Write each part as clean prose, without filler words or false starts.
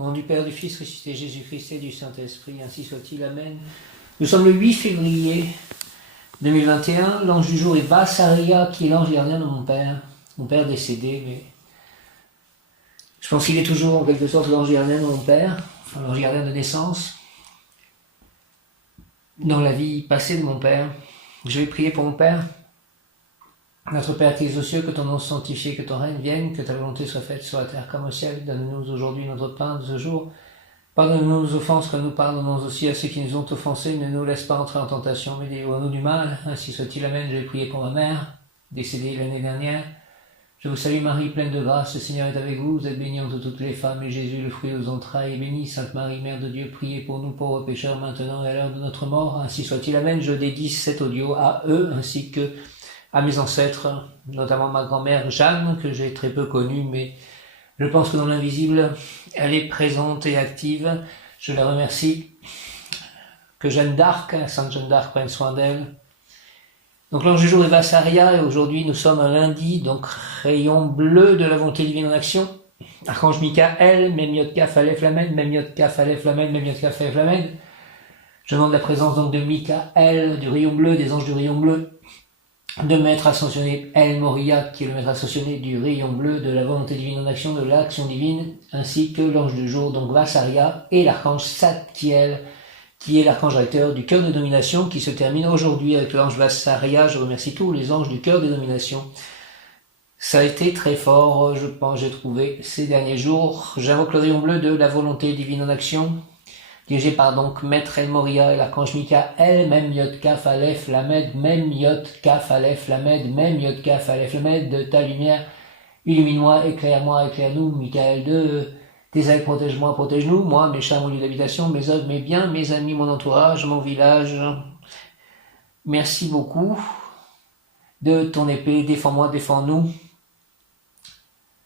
Au nom du Père, du Fils, ressuscité Jésus-Christ et du Saint-Esprit, ainsi soit-il. Amen. Nous sommes le 8 février 2021. L'ange du jour est Vassaria, qui est l'ange gardien de mon père décédé, mais je pense qu'il est toujours en quelque sorte l'ange gardien de mon père, enfin l'ange gardien de naissance, dans la vie passée de mon père. Je vais prier pour mon père. Notre Père qui es aux cieux, que ton nom soit sanctifié, que ton règne vienne, que ta volonté soit faite sur la terre comme au ciel. Donne-nous aujourd'hui notre pain de ce jour. Pardonne-nous nos offenses, comme nous pardonnons aussi à ceux qui nous ont offensés. Ne nous laisse pas entrer en tentation, mais délivre-nous du mal. Ainsi soit-il. Amen. Je vais prier pour ma mère, décédée l'année dernière. Je vous salue Marie, pleine de grâce, le Seigneur est avec vous. Vous êtes bénie entre toutes les femmes, et Jésus, le fruit de vos entrailles, est béni. Sainte Marie, Mère de Dieu, priez pour nous pauvres pécheurs, maintenant et à l'heure de notre mort. Ainsi soit-il. Amen. Je dédie cet audio à eux, ainsi que à mes ancêtres, notamment ma grand-mère Jeanne, que j'ai très peu connue, mais je pense que dans l'invisible, elle est présente et active. Je la remercie. Que Jeanne d'Arc, Sainte Jeanne d'Arc, prenne soin d'elle. Donc l'ange du jour est Vassaria, et aujourd'hui nous sommes un lundi, donc rayon bleu de la volonté divine en action. Archange Michael, Mem Yod Kaf Aleph Lamed, Mem Yod Kaf Aleph Lamed, Mem Yod Kaf Aleph Lamed. Je demande la présence donc de Michael, du rayon bleu, des anges du rayon bleu, de maître ascensionné El Moria, qui est le maître ascensionné du rayon bleu de la volonté divine en action, de l'action divine, ainsi que l'ange du jour, donc Vassaria, et l'archange Satkiel, qui est l'archange recteur du cœur de domination, qui se termine aujourd'hui avec l'ange Vassaria. Je remercie tous les anges du cœur de domination. Ça a été très fort, je pense, j'ai trouvé ces derniers jours. J'invoque le rayon bleu de la volonté divine en action, dirigé par donc Maître El Moria et l'archange Michael, Mem Yod Kaf Aleph Lamed, Mem Yod Kaf Aleph Lamed, Mem Yod Kaf Aleph Lamed, de ta lumière, illumine-moi, éclaire-moi, éclaire-nous, Michael, de tes ailes, protège-moi, protège-nous, moi, mes chats, mon lieu d'habitation, mes œuvres, mes biens, mes amis, mon entourage, mon village. Merci beaucoup de ton épée, défends-moi, défends-nous.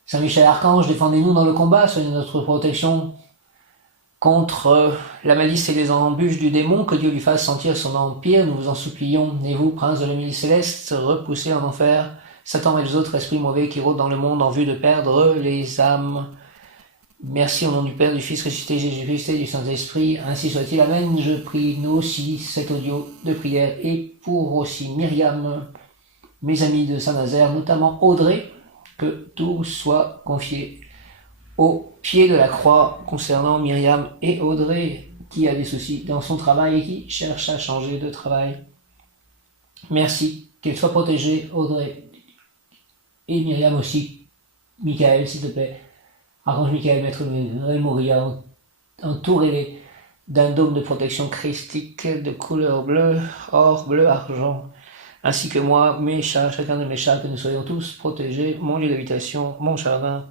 Saint Michel Archange, défendez-nous dans le combat, soignez notre protection contre la malice et les embûches du démon, que Dieu lui fasse sentir son empire, nous vous en supplions. Et vous, prince de la milice céleste, repoussez en enfer Satan et les autres esprits mauvais qui rôdent dans le monde en vue de perdre les âmes. Merci au nom du Père, du Fils ressuscité Jésus-Christ et du Saint-Esprit, ainsi soit-il. Amen. Je prie nous aussi cet audio de prière et pour aussi Myriam, mes amis de Saint-Nazaire, notamment Audrey, que tout soit confié au pied de la croix concernant Myriam et Audrey, qui a des soucis dans son travail et qui cherche à changer de travail. Merci, qu'elle soit protégée, Audrey, et Myriam aussi. Michael, s'il te plaît. Archange Michael, Maître El Moria, entourez-les d'un dôme de protection christique de couleur bleue, or, bleu, argent, ainsi que moi, mes chats, chacun de mes chats, que nous soyons tous protégés, mon lieu d'habitation, mon jardin,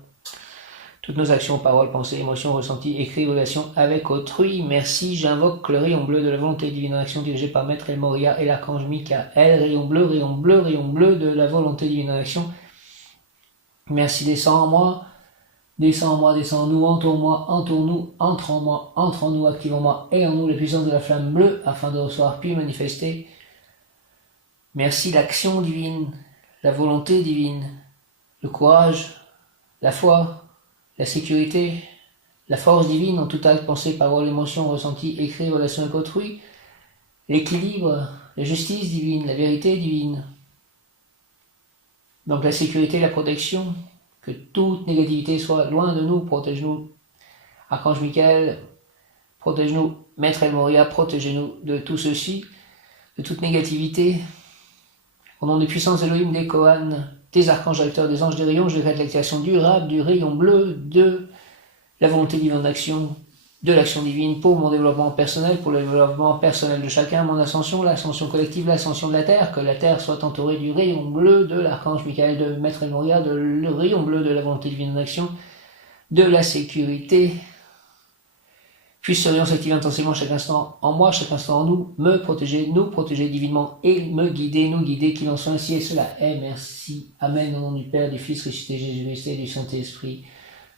toutes nos actions, paroles, pensées, émotions, ressentis, écrits, relations avec autrui. Merci, j'invoque le rayon bleu de la volonté divine en action dirigé par Maître El Moria et l'archange Michael. Rayon bleu, rayon bleu, rayon bleu de la volonté divine en action. Merci, descends en moi, descends en moi, descends en nous, entoure-moi, entoure-nous, entre en moi, entre en nous, active en moi et en nous les puissances de la flamme bleue afin de recevoir puis manifester. Merci, l'action divine, la volonté divine, le courage, la foi, la sécurité, la force divine en tout acte, pensée, parole, émotion, ressenti, écrit, relation avec autrui, l'équilibre, la justice divine, la vérité divine. Donc la sécurité, la protection, que toute négativité soit loin de nous, protège-nous. Archange Michael, protège-nous. Maître El Moria, protégez-nous de tout ceci, de toute négativité. Au nom des puissances Elohim, des Kohan, des archanges acteurs, des anges des rayons, je décrète l'activation durable du rayon bleu de la volonté divine d'action, de l'action divine pour mon développement personnel, pour le développement personnel de chacun, mon ascension, l'ascension collective, l'ascension de la Terre, que la Terre soit entourée du rayon bleu de l'archange Michael, de Maître El Moria, de le rayon bleu de la volonté divine d'action, de la sécurité. Puisse ce rayon s'activer intensément chaque instant en moi, chaque instant en nous, me protéger, nous protéger divinement et me guider, nous guider, qu'il en soit ainsi et cela est. Merci. Amen. Au nom du Père, du Fils ressuscité Jésus-Christ et du Saint-Esprit.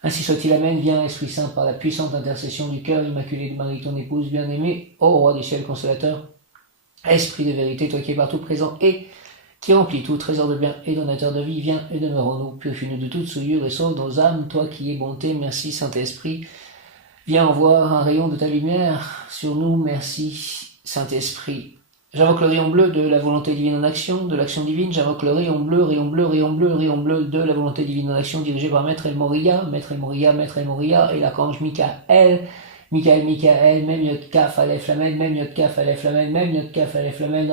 Ainsi soit-il. Amen. Viens, Esprit Saint, par la puissante intercession du cœur immaculé de Marie, ton épouse bien-aimée, ô Roi du ciel consolateur, Esprit de vérité, toi qui es partout présent et qui remplit tout trésor de bien et donateur de vie, viens et demeure en nous, purifie-nous de toute souillure et sauve nos âmes, toi qui es bonté. Merci Saint-Esprit. Viens envoie un rayon de ta lumière sur nous, merci Saint-Esprit. J'invoque le rayon bleu de la volonté divine en action, de l'action divine. J'invoque le rayon bleu, rayon bleu, rayon bleu, rayon bleu de la volonté divine en action dirigé par Maître El Moria, Maître El Moria, Maître El Moria et l'archange Michael. Michael, même Yod Kaf, Aleph Lamed, même Yod Kaf, Aleph Lamed, même Yod Kaf, Aleph Lamed.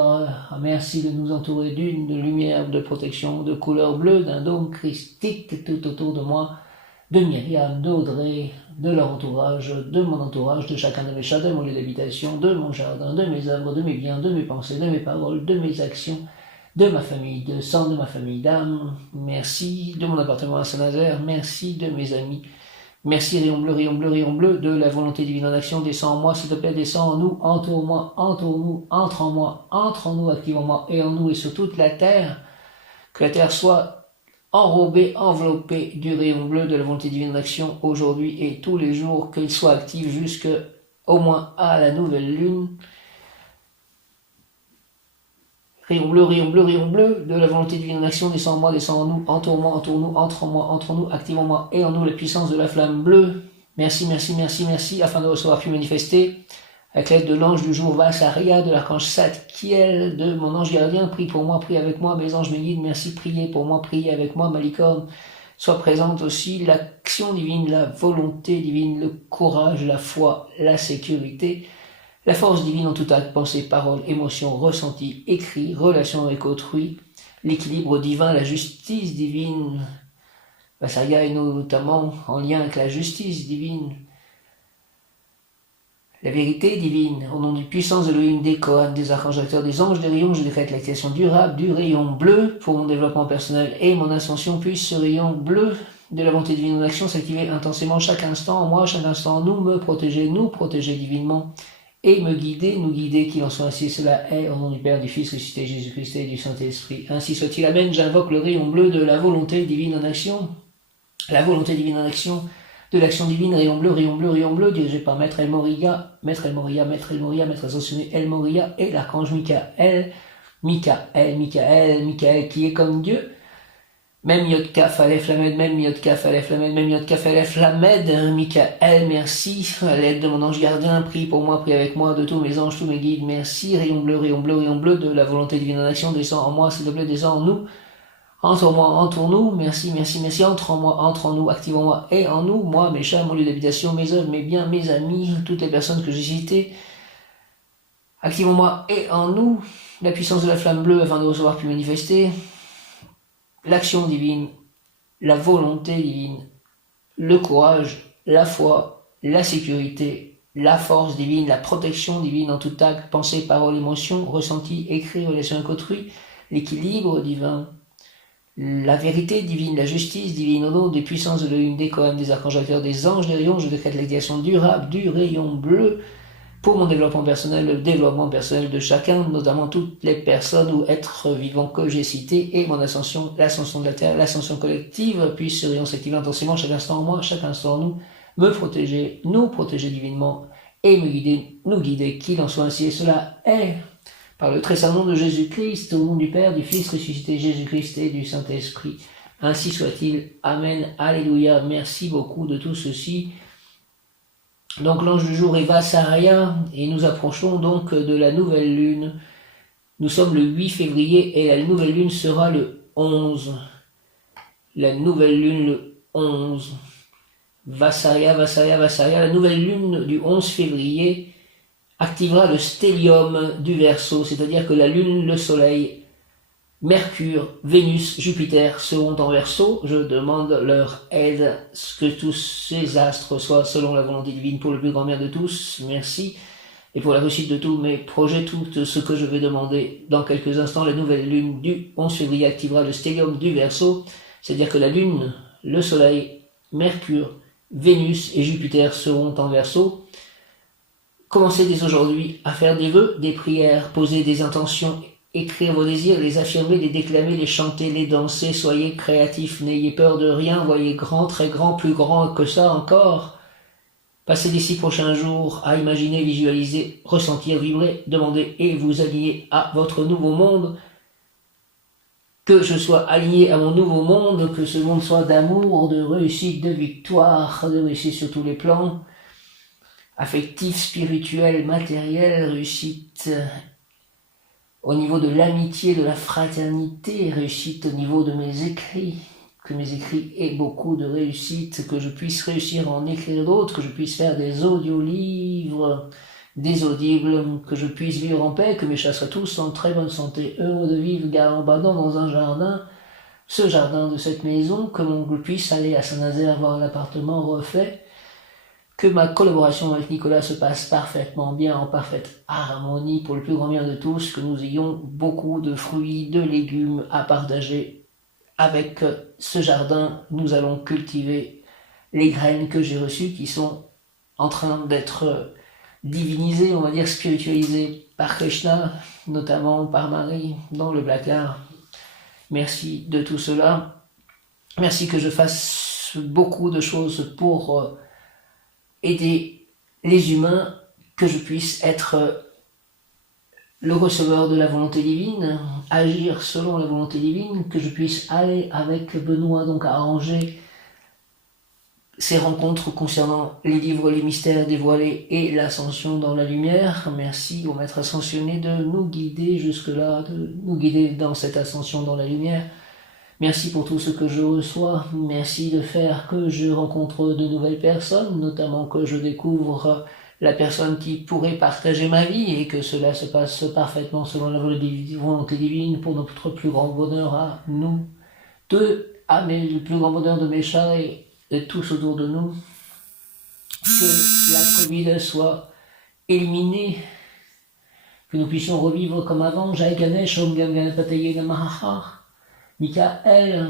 Merci de nous entourer d'une de lumière, de protection, de couleur bleue, d'un dôme christique tout autour de moi, de Myriam, d'Audrey, de leur entourage, de mon entourage, de chacun de mes chats, de mon lieu d'habitation, de mon jardin, de mes œuvres, de mes biens, de mes pensées, de mes paroles, de mes actions, de ma famille de sang, de ma famille d'âme. Merci de mon appartement à Saint-Nazaire, merci de mes amis. Merci, rayon bleu, rayon bleu, rayon bleu, de la volonté divine en action, descends en moi, s'il te plaît, descends en nous, entoure-moi, entoure-nous, entre en moi, entre en nous, active en moi et en nous et sur toute la terre, que la terre soit enrobé, enveloppé du rayon bleu de la volonté divine en action aujourd'hui et tous les jours, qu'il soit actif jusqu'au moins à la nouvelle lune. Rayon bleu, rayon bleu, rayon bleu de la volonté divine en action, descend en moi, descend en nous, entoure-moi, entoure-nous, entre en moi, entre nous, active en moi et en nous la puissance de la flamme bleue. Merci, merci, merci, merci, afin de recevoir puis manifester avec l'aide de l'ange du jour Vasaria, de l'archange Satkiel, de mon ange gardien, prie pour moi, prie avec moi, mes anges, mes guides, merci, priez pour moi, priez avec moi, ma licorne. Soit présente aussi l'action divine, la volonté divine, le courage, la foi, la sécurité, la force divine en tout acte, pensée, parole, émotion, ressenti, écrit, relation avec autrui, l'équilibre divin, la justice divine. Vasaria est notamment en lien avec la justice divine, la vérité divine, au nom du puissance de Elohim, des Kohan, des archanges acteurs, des anges, des rayons, je décrète l'activation durable du rayon bleu pour mon développement personnel et mon ascension. Puisse ce rayon bleu de la volonté divine en action s'activer intensément chaque instant en moi, chaque instant en nous, me protéger, nous protéger divinement et me guider, nous guider, qu'il en soit ainsi. Cela est au nom du Père, du Fils, ressuscité Jésus-Christ et du Saint-Esprit. Ainsi soit-il. Amen. J'invoque le rayon bleu de la volonté divine en action. La volonté divine en action de l'action divine, rayon bleu, dirigé par Maître El Moria, Maître El Moria, Maître El Moria, Maître ascensionné El Moria et l'archange Michael, Michael qui est comme Dieu. Même Yod Kaf Aleph Lamed, même Yod Kaf Aleph Lamed, même Yod Kaf Aleph Lamed, Michael, merci, à l'aide de mon ange gardien, prie pour moi, prie avec moi, de tous mes anges, tous mes guides, merci, rayon bleu, de la volonté divine en action, descend en moi, s'il te plaît, descend en nous, entre-moi, entoure-nous, merci, merci, merci, entre en moi, entre en nous, active en moi et en nous, moi, mes chats, mon lieu d'habitation, mes œuvres, mes biens, mes amis, toutes les personnes que j'ai citées, active en moi et en nous, la puissance de la flamme bleue afin de recevoir puis manifester, l'action divine, la volonté divine, le courage, la foi, la sécurité, la force divine, la protection divine en tout acte, pensée, parole, émotion, ressenti, écrit, relation avec autrui, l'équilibre divin, la vérité divine, la justice divine, au nom des puissances de l'une des Kohan, des archanges acteurs, des anges, des rayons, je décrète l'activation durable du rayon bleu pour mon développement personnel, le développement personnel de chacun, notamment toutes les personnes ou êtres vivants que j'ai cités, et mon ascension, l'ascension de la Terre, l'ascension collective, puisse ce rayon s'activer intensément chaque instant en moi, chaque instant en nous, me protéger, nous protéger divinement, et me guider, nous guider, qu'il en soit ainsi, et cela est par le très saint nom de Jésus-Christ, au nom du Père, du Fils ressuscité Jésus-Christ et du Saint-Esprit. Ainsi soit-il. Amen. Alléluia. Merci beaucoup de tout ceci. Donc l'ange du jour est Vasaria, et nous approchons donc de la nouvelle lune. Nous sommes le 8 février et la nouvelle lune sera le 11. La nouvelle lune le 11. Vasaria, la nouvelle lune du 11 février activera le stellium du Verseau, c'est-à-dire que la Lune, le Soleil, Mercure, Vénus, Jupiter seront en Verseau. Je demande leur aide, que tous ces astres soient selon la volonté divine pour le plus grand bien de tous. Merci. Et pour la réussite de tous mes projets, tout ce que je vais demander dans quelques instants, la nouvelle Lune du 11 février activera le stellium du Verseau, c'est-à-dire que la Lune, le Soleil, Mercure, Vénus et Jupiter seront en Verseau. Commencez dès aujourd'hui à faire des vœux, des prières, poser des intentions, écrire vos désirs, les affirmer, les déclamer, les chanter, les danser. Soyez créatifs, n'ayez peur de rien, voyez grand, très grand, plus grand que ça encore. Passez les 6 prochains jours à imaginer, visualiser, ressentir, vibrer, demander et vous aligner à votre nouveau monde. Que je sois aligné à mon nouveau monde, que ce monde soit d'amour, de réussite, de victoire, de réussite sur tous les plans. affective, spirituelle, matérielle, réussite au niveau de l'amitié, de la fraternité, réussite au niveau de mes écrits, que mes écrits aient beaucoup de réussite, que je puisse réussir à en écrire d'autres, que je puisse faire des audiolivres, des audibles, que je puisse vivre en paix, que mes chats soient tous en très bonne santé, heureux de vivre gambadant dans un jardin, ce jardin de cette maison, que mon oncle puisse aller à Saint-Nazaire voir l'appartement refait, que ma collaboration avec Nicolas se passe parfaitement bien, en parfaite harmonie pour le plus grand bien de tous, que nous ayons beaucoup de fruits, de légumes à partager. Avec ce jardin, nous allons cultiver les graines que j'ai reçues qui sont en train d'être divinisées, on va dire spiritualisées par Krishna, notamment par Marie dans le placard. Merci de tout cela. Merci que je fasse beaucoup de choses pour aider les humains, que je puisse être le receveur de la volonté divine, agir selon la volonté divine, que je puisse aller avec Benoît, donc arranger ces rencontres concernant les livres, les mystères dévoilés et l'ascension dans la lumière. Merci au Maître ascensionné de nous guider jusque-là, de nous guider dans cette ascension dans la lumière. Merci pour tout ce que je reçois, merci de faire que je rencontre de nouvelles personnes, notamment que je découvre la personne qui pourrait partager ma vie et que cela se passe parfaitement selon la volonté divine pour notre plus grand bonheur à nous deux, le plus grand bonheur de mes chats et de tous autour de nous. Que la Covid soit éliminée, que nous puissions revivre comme avant. Jai Ganesh, Om Gam Ganapataye Namaha. Michael,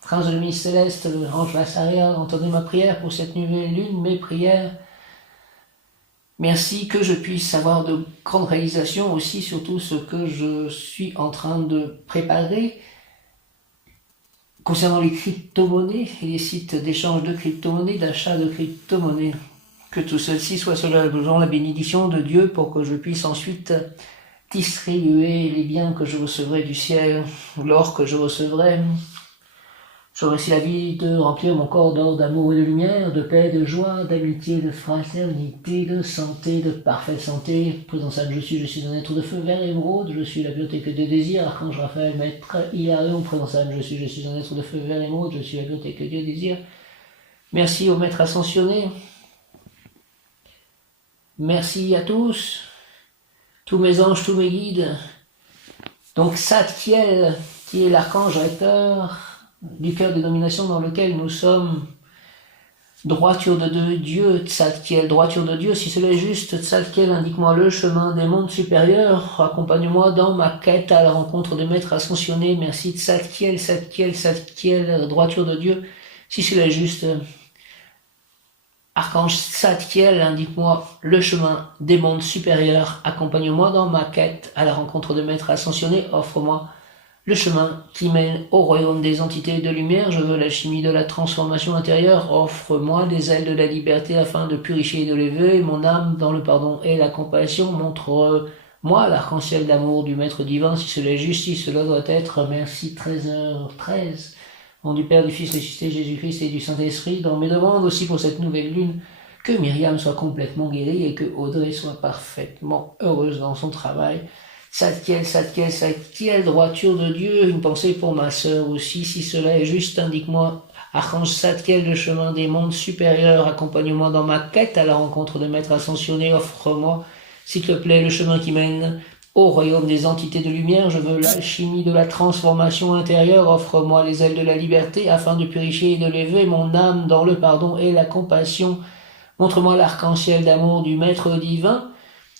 Prince de ministre céleste, ange Vassaria, entendez ma prière pour cette nouvelle lune, mes prières. Merci que je puisse avoir de grandes réalisations aussi, surtout ce que je suis en train de préparer concernant les crypto-monnaies et les sites d'échange de crypto-monnaies, d'achat de crypto-monnaies. Que tout ceci soit sous la bénédiction de Dieu pour que je puisse ensuite distribuer les biens que je recevrai du ciel, l'or que je recevrai. J'aurai aussi la vie de remplir mon corps d'or, d'amour et de lumière, de paix, de joie, d'amitié, de fraternité, de santé, de parfaite santé. Présent Saint, je suis un être de feu vert et émeraude, je suis la pureté que de désir. Archange Raphaël, Maître Hilarion, présent Saint, je suis un être de feu vert et émeraude, je suis la pureté que Dieu désire. Merci au Maître ascensionné. Merci à tous. Tous mes anges, tous mes guides. Donc Satkiel, qui est l'archange recteur du cœur des dominations dans lequel nous sommes, droiture de Dieu, Tzadkiel, droiture de Dieu, si cela est juste, Tzadkiel, indique-moi le chemin des mondes supérieurs, accompagne-moi dans ma quête à la rencontre des maîtres ascensionnés, merci Tzadkiel, Tzadkiel, Tzadkiel, droiture de Dieu, si cela est juste, Archange Tzadkiel, indique-moi le chemin des mondes supérieurs, accompagne-moi dans ma quête à la rencontre de maîtres ascensionnés, offre-moi le chemin qui mène au royaume des entités de lumière, je veux l'alchimie de la transformation intérieure, offre-moi des ailes de la liberté afin de purifier et de lever mon âme dans le pardon et la compassion, montre-moi l'arc-en-ciel d'amour du Maître divin, si cela est juste, si cela doit être, merci 13h13. Au nom du Père, du Fils ressuscité, Jésus-Christ et du Saint-Esprit, dans mes demandes aussi pour cette nouvelle lune, que Myriam soit complètement guérie et que Audrey soit parfaitement heureuse dans son travail. Satkiel, Satkiel, Satkiel, droiture de Dieu, une pensée pour ma sœur aussi, si cela est juste, indique-moi, Archange Satkiel, le chemin des mondes supérieurs, accompagne-moi dans ma quête à la rencontre de Maître ascensionné, offre-moi, s'il te plaît, le chemin qui mène au royaume des entités de lumière, je veux l'alchimie de la transformation intérieure, offre-moi les ailes de la liberté, afin de purifier et de lever mon âme dans le pardon et la compassion. Montre-moi l'arc-en-ciel d'amour du Maître divin.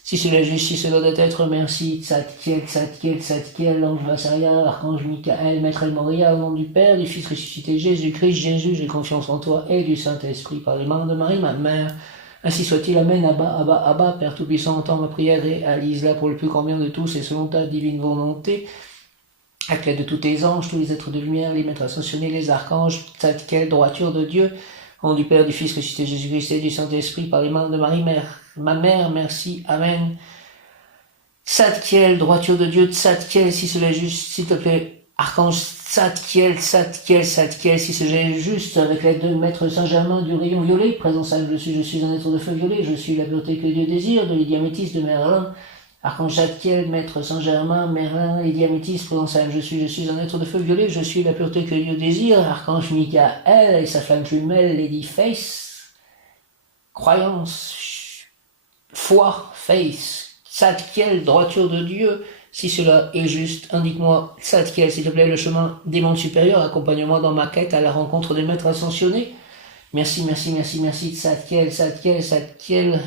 Si cela est juste, si cela doit être, merci. Tzadkiel, Tzadkiel, Tzadkiel, l'ange Vassaria, l'archange Michael, Maître El Moria, au nom du Père, du Fils ressuscité, Jésus-Christ, Jésus, j'ai confiance en toi, et du Saint-Esprit, par les mains de Marie, ma mère. Ainsi soit-il, Amen, Abba, Abba, Abba, Père Tout-Puissant, entends ma prière, réalise-la pour le plus grand bien de tous et selon ta divine volonté. Avec l'aide de tous tes anges, tous les êtres de lumière, les maîtres ascensionnés, les archanges, Tzadkiel, droiture de Dieu, au nom du Père, du Fils ressuscité, Jésus-Christ et du Saint-Esprit, par les mains de Marie, mère, ma mère, merci, Amen. Tzadkiel, droiture de Dieu, Tzadkiel, si cela est juste, s'il te plaît, Archange Tzadkiel, Tzadkiel, Tzadkiel, si c'est juste, avec l'aide de Maître Saint-Germain du rayon violet, présent sage, je suis un être de feu violet, je suis la pureté que Dieu désire, de Lydie Améthyste, de Merlin, Archange Tzadkiel, Maître Saint-Germain, Merlin, Lydie Améthyste, présent sage, je suis un être de feu violet, je suis la pureté que Dieu désire, Archange Michael et sa flamme jumelle, Lady Face, croyance, foi, Face, Tzadkiel, droiture de Dieu. Si cela est juste, indique-moi, Tzadkiel, s'il te plaît, le chemin des mondes supérieurs, accompagne-moi dans ma quête à la rencontre des maîtres ascensionnés. Merci, merci, merci, merci, Tzadkiel, Tzadkiel, Tzadkiel.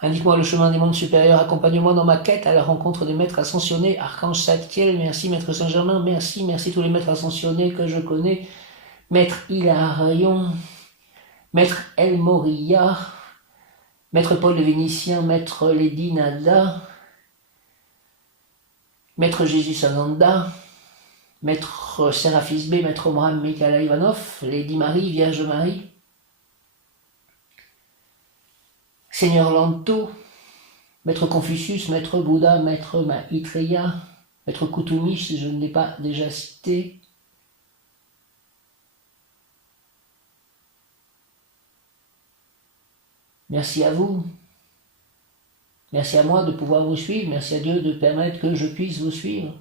Indique-moi le chemin des mondes supérieurs, accompagne-moi dans ma quête à la rencontre des maîtres ascensionnés. Archange Tzadkiel, merci, Maître Saint-Germain, merci, merci tous les maîtres ascensionnés que je connais. Maître Hilarion, Maître El Moria, Maître Paul le Vénitien, Maître Lady Nada, Maître Jésus Sananda, Maître Séraphis B, Maître Omram Mikhaïla Ivanov, Lady Marie, Vierge Marie, Seigneur Lanto, Maître Confucius, Maître Bouddha, Maître Maitreya, Maître Kutumish, si je ne l'ai pas déjà cité, merci à vous. Merci à moi de pouvoir vous suivre, merci à Dieu de permettre que je puisse vous suivre.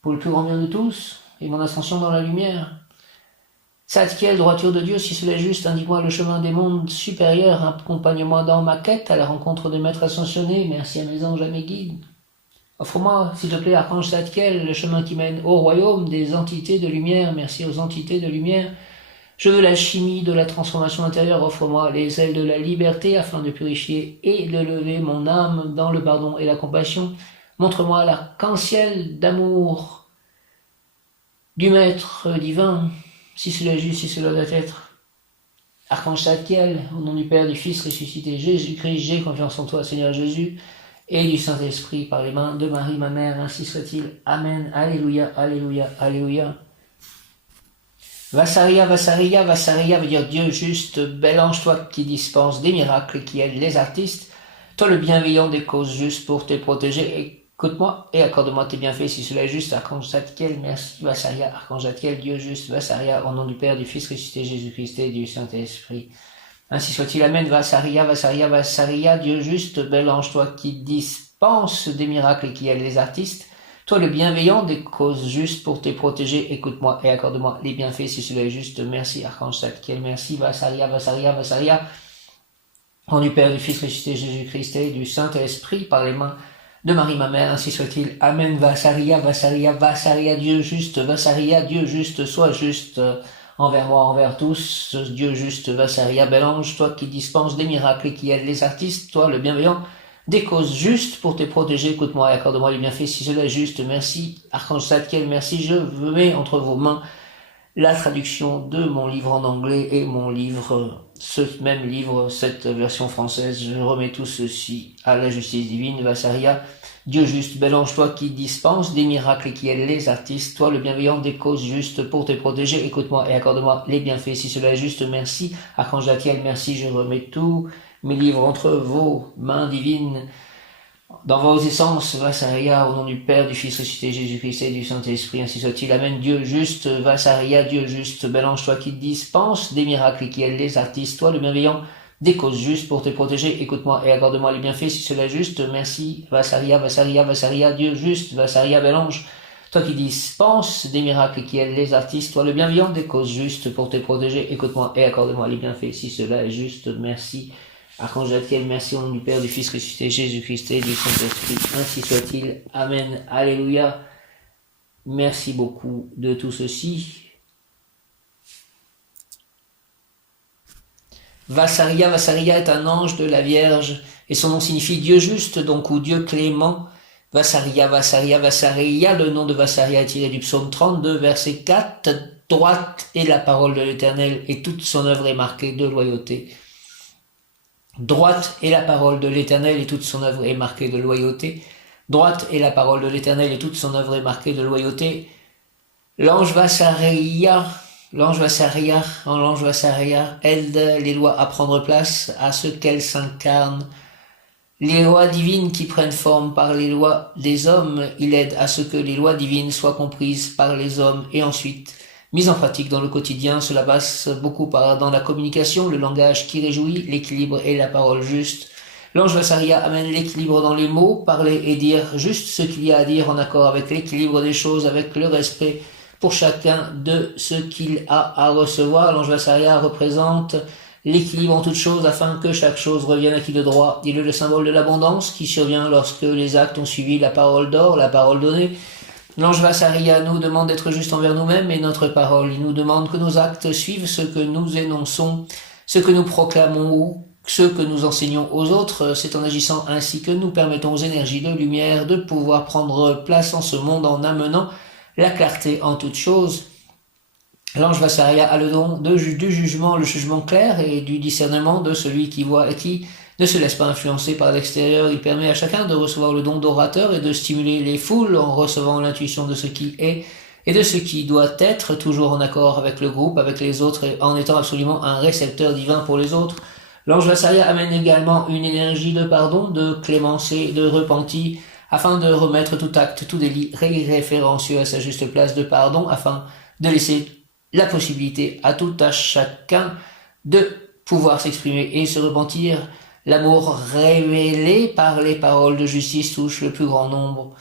Pour le plus grand bien de tous, et mon ascension dans la lumière. Tzadkiel, droiture de Dieu, si cela est juste, indique-moi le chemin des mondes supérieurs, accompagne-moi dans ma quête à la rencontre des maîtres ascensionnés, merci à mes anges, à mes guides. Offre-moi, s'il te plaît, Archange Tzadkiel, le chemin qui mène au royaume des entités de lumière, merci aux entités de lumière. Je veux la chimie de la transformation intérieure, offre-moi les ailes de la liberté afin de purifier et de lever mon âme dans le pardon et la compassion. Montre-moi l'arc-en-ciel d'amour du Maître divin, si cela est juste, si cela doit être. Archange Tzadkiel, au nom du Père, du Fils ressuscité Jésus-Christ, j'ai confiance en toi, Seigneur Jésus, et du Saint-Esprit par les mains de Marie, ma mère, ainsi soit-il. Amen. Alléluia, alléluia, alléluia. Vassaria, Vassaria, Vassaria veut dire Dieu juste, bel ange, toi qui dispense des miracles et qui aide les artistes, toi le bienveillant des causes justes pour te protéger, écoute-moi et accorde-moi tes bienfaits si cela est juste. Archange Tzadkiel, merci, Vassaria, Archange Tzadkiel, Dieu juste, Vassaria, au nom du Père, du Fils ressuscité Jésus-Christ et du Saint-Esprit. Ainsi soit-il, Amen. Vassaria, Vassaria, Vassaria, Dieu juste, bel ange, toi qui dispense des miracles et qui aide les artistes, toi le bienveillant des causes justes pour te protéger, écoute-moi et accorde-moi les bienfaits si cela est juste. Merci, Archange Tzadkiel, merci, Vassaria, Vassaria, Vassaria, au nom du Père, du Fils ressuscité Jésus-Christ et du Saint-Esprit, par les mains de Marie, ma mère, ainsi soit-il. Amen. Vassaria, Vassaria, Vassaria, Dieu juste, Vassaria, Dieu juste, sois juste envers moi, envers tous, Dieu juste, Vassaria, bel ange, toi qui dispenses des miracles et qui aide les artistes, toi le bienveillant des causes justes pour te protéger, écoute-moi et accorde-moi les bienfaits si cela est juste. Merci, Archange Tzadkiel, merci, je mets entre vos mains la traduction de mon livre en anglais et mon livre, ce même livre, cette version française. Je remets tout ceci à la justice divine. Vassaria, Dieu juste, bel ange, toi qui dispense des miracles et qui aide les artistes, toi le bienveillant des causes justes pour te protéger, écoute-moi et accorde-moi les bienfaits si cela est juste. Merci, Archange Tzadkiel, merci, je remets tout mes livres entre vos mains divines, dans vos essences, Vassaria, au nom du Père, du Fils ressuscité Jésus-Christ et du Saint-Esprit, ainsi soit-il. Amen. Dieu juste, Vassaria, Dieu juste, bel ange, toi qui dispense des miracles et qui aide les artistes, toi le bienveillant des causes justes pour te protéger, écoute-moi et accorde-moi les bienfaits si cela est juste. Merci, Vassaria, Vassaria, Vassaria, Dieu juste, Vassaria, bel ange, toi qui dispense des miracles et qui aide les artistes, toi le bienveillant des causes justes pour te protéger, écoute-moi et accorde-moi les bienfaits si cela est juste. Merci, Archange Tzadkiel, merci au nom du Père, du Fils ressuscité Jésus-Christ et du Saint-Esprit, ainsi soit-il. Amen. Alléluia. Merci beaucoup de tout ceci. Vassaria, Vassaria est un ange de la Vierge et son nom signifie Dieu juste, donc ou Dieu clément. Vassaria, Vassaria, Vassaria, le nom de Vassaria est tiré du psaume 32, verset 4. Droite est la parole de l'Éternel et toute son œuvre est marquée de loyauté. Droite est la parole de l'Éternel et toute son œuvre est marquée de loyauté. Droite est la parole de l'Éternel et toute son œuvre est marquée de loyauté. L'ange Vassaria aide les lois à prendre place à ce qu'elles s'incarnent Les lois divines qui prennent forme par les lois des hommes, il aide à ce que les lois divines soient comprises par les hommes et ensuite mises en pratique dans le quotidien. Cela passe beaucoup dans la communication, le langage qui réjouit, l'équilibre et la parole juste. L'ange Vassaria amène l'équilibre dans les mots, parler et dire juste ce qu'il y a à dire en accord avec l'équilibre des choses, avec le respect pour chacun de ce qu'il a à recevoir. L'ange Vassaria représente l'équilibre en toutes choses afin que chaque chose revienne à qui de droit. Il est le symbole de l'abondance qui survient lorsque les actes ont suivi la parole d'or, la parole donnée. L'ange Vassaria nous demande d'être juste envers nous-mêmes et notre parole. Il nous demande que nos actes suivent ce que nous énonçons, ce que nous proclamons, ce que nous enseignons aux autres. C'est en agissant ainsi que nous permettons aux énergies de lumière de pouvoir prendre place en ce monde en amenant la clarté en toutes choses. L'ange Vassaria a le don du jugement, le jugement clair et du discernement de celui qui voit et qui ne se laisse pas influencer par l'extérieur. Il permet à chacun de recevoir le don d'orateur et de stimuler les foules en recevant l'intuition de ce qui est et de ce qui doit être, toujours en accord avec le groupe, avec les autres et en étant absolument un récepteur divin pour les autres. L'ange Vassaria amène également une énergie de pardon, de clémence et de repenti afin de remettre tout acte, tout délit référencieux à sa juste place de pardon afin de laisser la possibilité à tout à chacun de pouvoir s'exprimer et se repentir. L'amour révélé par les paroles de justice touche le plus grand nombre.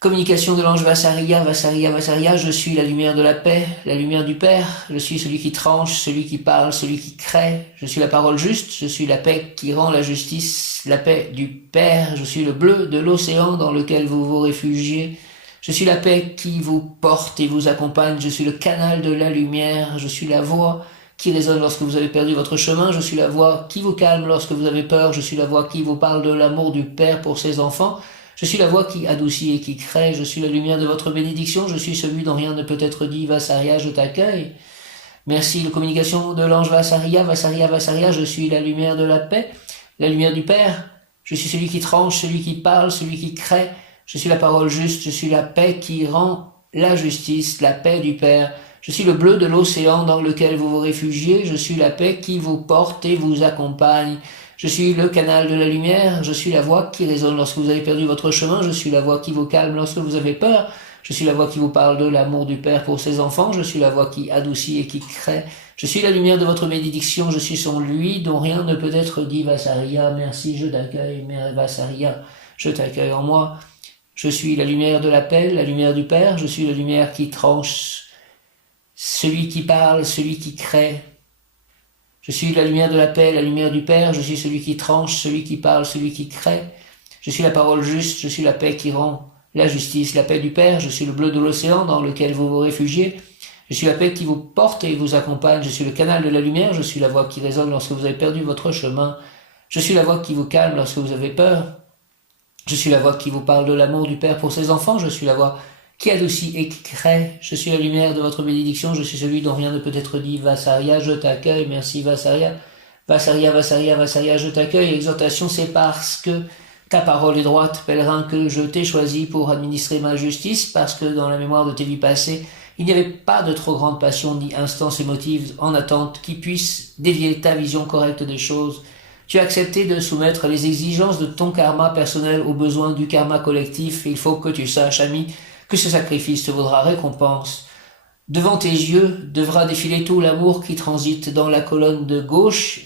Communication de l'ange Vassaria, Vassaria, Vassaria, je suis la lumière de la paix, la lumière du Père, je suis celui qui tranche, celui qui parle, celui qui crée, je suis la parole juste, je suis la paix qui rend la justice, la paix du Père, je suis le bleu de l'océan dans lequel vous vous réfugiez, je suis la paix qui vous porte et vous accompagne, je suis le canal de la lumière, je suis la voix qui résonne lorsque vous avez perdu votre chemin, je suis la voix qui vous calme lorsque vous avez peur, je suis la voix qui vous parle de l'amour du Père pour ses enfants, je suis la voix qui adoucit et qui crée, je suis la lumière de votre bénédiction, je suis celui dont rien ne peut être dit, Vassaria, je t'accueille. Merci, la communication de l'ange Vassaria, Vassaria, Vassaria, je suis la lumière de la paix, la lumière du Père, je suis celui qui tranche, celui qui parle, celui qui crée, je suis la parole juste, je suis la paix qui rend la justice, la paix du Père, je suis le bleu de l'océan dans lequel vous vous réfugiez, je suis la paix qui vous porte et vous accompagne. Je suis le canal de la lumière, je suis la voix qui résonne lorsque vous avez perdu votre chemin, je suis la voix qui vous calme lorsque vous avez peur, je suis la voix qui vous parle de l'amour du Père pour ses enfants, je suis la voix qui adoucit et qui crée, je suis la lumière de votre bénédiction, je suis son lui dont rien ne peut être dit, Vassaria, merci, je t'accueille, Vassaria, je t'accueille en moi, je suis la lumière de la paix, la lumière du Père, je suis la lumière qui tranche, celui qui parle, celui qui crée, je suis la lumière de la paix, la lumière du Père, je suis celui qui tranche, celui qui parle, celui qui crée. Je suis la parole juste, je suis la paix qui rend la justice, la paix du Père, je suis le bleu de l'océan dans lequel vous vous réfugiez. Je suis la paix qui vous porte et vous accompagne, je suis le canal de la lumière, je suis la voix qui résonne lorsque vous avez perdu votre chemin. Je suis la voix qui vous calme lorsque vous avez peur. Je suis la voix qui vous parle de l'amour du Père pour ses enfants, je suis la voix qui adoucit et qui crée. Je suis la lumière de votre bénédiction, je suis celui dont rien ne peut être dit. Vassaria, je t'accueille, merci Vassaria. Vassaria, Vassaria, Vassaria, je t'accueille. Exhortation, c'est parce que ta parole est droite, pèlerin, que je t'ai choisi pour administrer ma justice, parce que dans la mémoire de tes vies passées, il n'y avait pas de trop grande passion ni instance émotive en attente qui puisse dévier ta vision correcte des choses. Tu as accepté de soumettre les exigences de ton karma personnel aux besoins du karma collectif, et il faut que tu saches, ami, que ce sacrifice te vaudra récompense. Devant tes yeux devra défiler tout l'amour qui transite dans la colonne de gauche.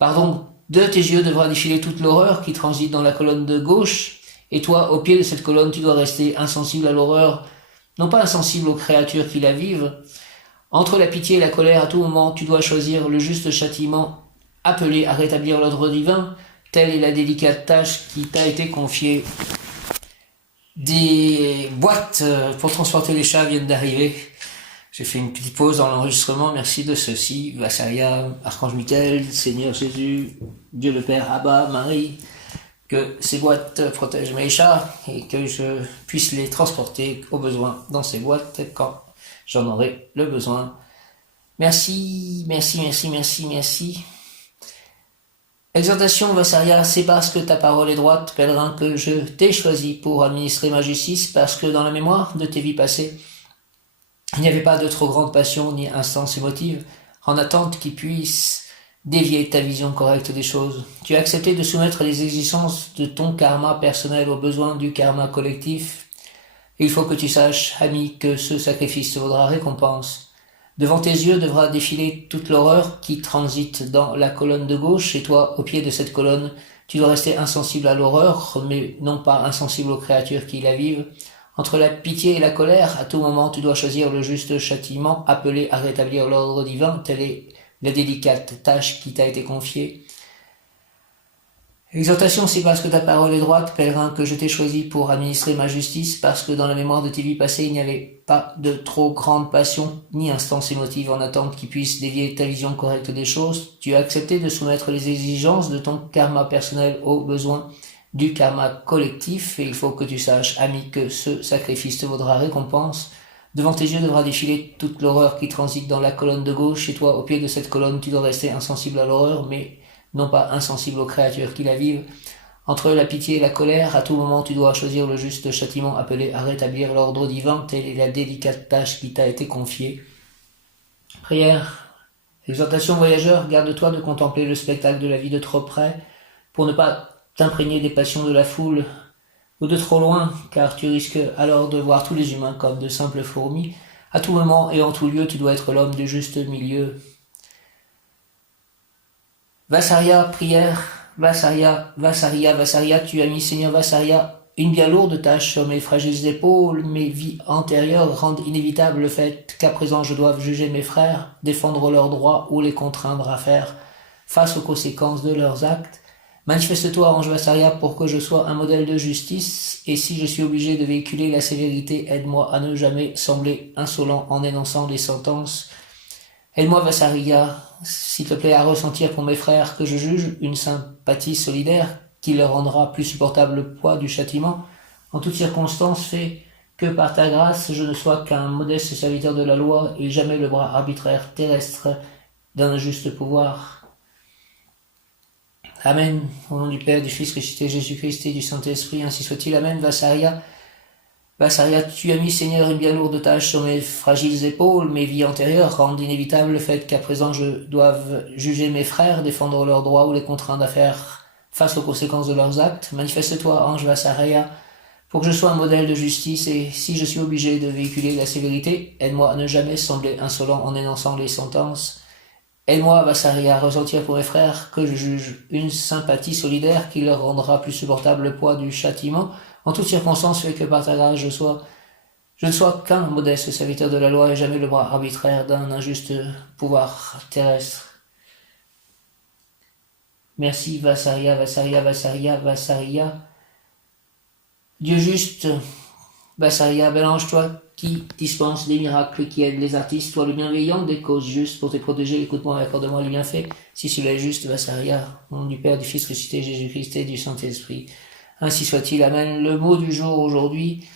De tes yeux devra défiler toute l'horreur qui transite dans la colonne de gauche. Et toi, au pied de cette colonne, tu dois rester insensible à l'horreur, non pas insensible aux créatures qui la vivent. Entre la pitié et la colère, à tout moment, tu dois choisir le juste châtiment, appelé à rétablir l'ordre divin. Telle est la délicate tâche qui t'a été confiée. Des boîtes pour transporter les chats viennent d'arriver. J'ai fait une petite pause dans l'enregistrement, merci de ceci. Vassaria, Archange Michael, Seigneur Jésus, Dieu le Père, Abba, Marie, que ces boîtes protègent mes chats et que je puisse les transporter au besoin dans ces boîtes quand j'en aurai le besoin. Merci, merci, merci, merci, merci. Exhortation, Vassaria, c'est parce que ta parole est droite, pèlerin, que je t'ai choisi pour administrer ma justice, parce que dans la mémoire de tes vies passées, il n'y avait pas de trop grande passion ni instance émotive en attente qui puisse dévié ta vision correcte des choses. Tu as accepté de soumettre les exigences de ton karma personnel aux besoins du karma collectif. Et il faut que tu saches, ami, que ce sacrifice te vaudra récompense. Devant tes yeux devra défiler toute l'horreur qui transite dans la colonne de gauche, et toi, au pied de cette colonne, tu dois rester insensible à l'horreur, mais non pas insensible aux créatures qui la vivent. Entre la pitié et la colère, à tout moment, tu dois choisir le juste châtiment, appelé à rétablir l'ordre divin. Telle est la délicate tâche qui t'a été confiée. Exhortation, c'est parce que ta parole est droite, pèlerin, que je t'ai choisi pour administrer ma justice, parce que dans la mémoire de tes vies passées, il n'y avait pas de trop grande passion, ni instance émotive en attente qui puisse dévier ta vision correcte des choses. Tu as accepté de soumettre les exigences de ton karma personnel aux besoins du karma collectif, et il faut que tu saches, ami, que ce sacrifice te vaudra récompense. Devant tes yeux devra défiler toute l'horreur qui transite dans la colonne de gauche, et toi, au pied de cette colonne, tu dois rester insensible à l'horreur, mais non pas insensible aux créatures qui la vivent. Entre la pitié et la colère, à tout moment tu dois choisir le juste châtiment appelé à rétablir l'ordre divin. Telle est la délicate tâche qui t'a été confiée. Prière. Exhortation voyageur, garde-toi de contempler le spectacle de la vie de trop près, pour ne pas t'imprégner des passions de la foule, ou de trop loin, car tu risques alors de voir tous les humains comme de simples fourmis. À tout moment et en tout lieu, tu dois être l'homme du juste milieu. Vasarya, prière, Vasarya, Vasarya, Vasarya, tu as mis, Seigneur Vasarya, une bien lourde tâche sur mes fragiles épaules. Mes vies antérieures rendent inévitable le fait qu'à présent je doive juger mes frères, défendre leurs droits ou les contraindre à faire face aux conséquences de leurs actes. Manifeste-toi, ange Vasarya, pour que je sois un modèle de justice, et si je suis obligé de véhiculer la sévérité, aide-moi à ne jamais sembler insolent en énonçant les sentences. Aide-moi, Vasarya, s'il te plaît, à ressentir pour mes frères que je juge une sympathie solidaire qui leur rendra plus supportable le poids du châtiment. En toutes circonstances, fais que par ta grâce, je ne sois qu'un modeste serviteur de la loi et jamais le bras arbitraire terrestre d'un injuste pouvoir. Amen. Au nom du Père, du Fils ressuscité, Jésus-Christ et du Saint-Esprit, ainsi soit-il. Amen. Vasarya. Vasarya, tu as mis, Seigneur, une bien lourde tâche sur mes fragiles épaules. Mes vies antérieures rendent inévitable le fait qu'à présent je doive juger mes frères, défendre leurs droits ou les contraindre à faire face aux conséquences de leurs actes. Manifeste-toi, ange Vasarya, pour que je sois un modèle de justice, et si je suis obligé de véhiculer la sévérité, aide-moi à ne jamais sembler insolent en énonçant les sentences. Aide-moi, Vasarya, à ressentir pour mes frères que je juge une sympathie solidaire qui leur rendra plus supportable le poids du châtiment. En toutes circonstances, fais que par ta grâce je ne sois qu'un modeste serviteur de la loi et jamais le bras arbitraire d'un injuste pouvoir terrestre. Merci, Vasarya, Vasarya, Vasarya, Vasarya. Dieu juste, Vasarya, bel ange, toi qui dispense des miracles, qui aide les artistes, toi le bienveillant des causes justes pour te protéger, écoute-moi et accorde-moi le bienfait. Si cela est juste, Vasarya, au nom du Père, du Fils ressuscité, Jésus-Christ et du Saint-Esprit. Ainsi soit-il, amen. Le mot du jour aujourd'hui,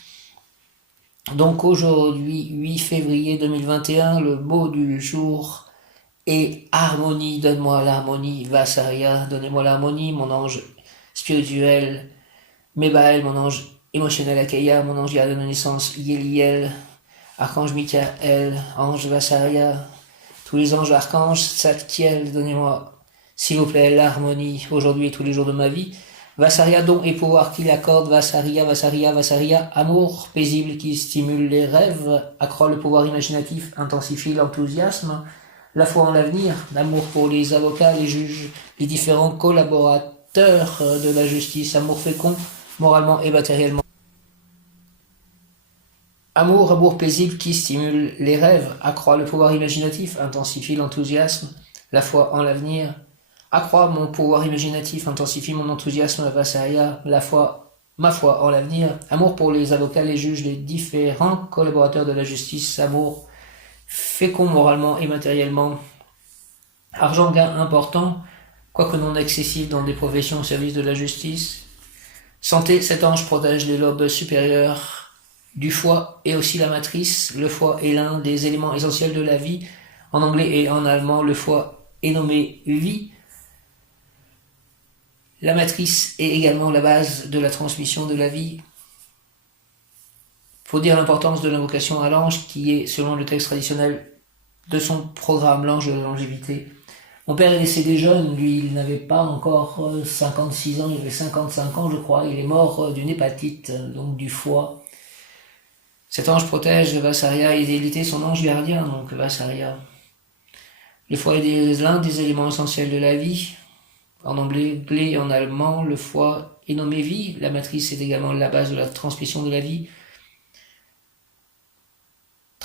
donc aujourd'hui, 8 février 2021, le mot du jour est harmonie. Donne-moi l'harmonie, Vasarya, donnez-moi l'harmonie, mon ange spirituel, Mebaël, mon ange émotionnel Akeya, mon ange gardien de naissance Yéliel, archange Michael, ange Vasarya, tous les anges archanges, Satkiel, donnez-moi, s'il vous plaît, l'harmonie, aujourd'hui et tous les jours de ma vie. Vasarya, don et pouvoir qu'il accorde, Vasarya, Vasarya, Vasarya, amour paisible qui stimule les rêves, accroît le pouvoir imaginatif, intensifie l'enthousiasme, la foi en l'avenir, l'amour pour les avocats, les juges, les différents collaborateurs de la justice, amour fécond, moralement et matériellement. Amour paisible qui stimule les rêves, accroît le pouvoir imaginatif, intensifie l'enthousiasme, la foi en l'avenir, accroît mon pouvoir imaginatif, intensifie mon enthousiasme, Vasarya, ma foi en l'avenir, amour pour les avocats, les juges, les différents collaborateurs de la justice, amour fécond moralement et matériellement, argent gain important, quoique non excessif dans des professions au service de la justice, santé, cet ange protège les lobes supérieurs du foie et aussi la matrice. Le foie est l'un des éléments essentiels de la vie. En anglais et en allemand, le foie est nommé vie. La matrice est également la base de la transmission de la vie. Faut dire l'importance de l'invocation à l'ange qui est, selon le texte traditionnel de son programme, l'ange de la longévité. Mon père est décédé jeune, lui, il n'avait pas encore 56 ans, il avait 55 ans, je crois. Il est mort d'une hépatite, donc du foie. Cet ange protège Vassaria et il était son ange gardien, donc Vassaria. Le foie est l'un des éléments essentiels de la vie. En anglais et en allemand, le foie est nommé vie. La matrice est également la base de la transmission de la vie.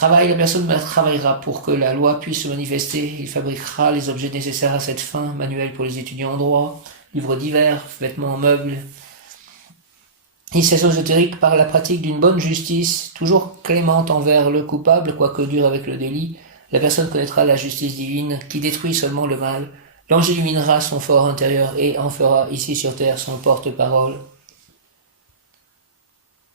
La personne travaillera pour que la loi puisse se manifester. Il fabriquera les objets nécessaires à cette fin, manuels pour les étudiants en droit, livres divers, vêtements, meubles. Initiation ésotérique par la pratique d'une bonne justice, toujours clémente envers le coupable, quoique dur avec le délit. La personne connaîtra la justice divine qui détruit seulement le mal. L'ange illuminera son fort intérieur et en fera ici sur terre son porte-parole.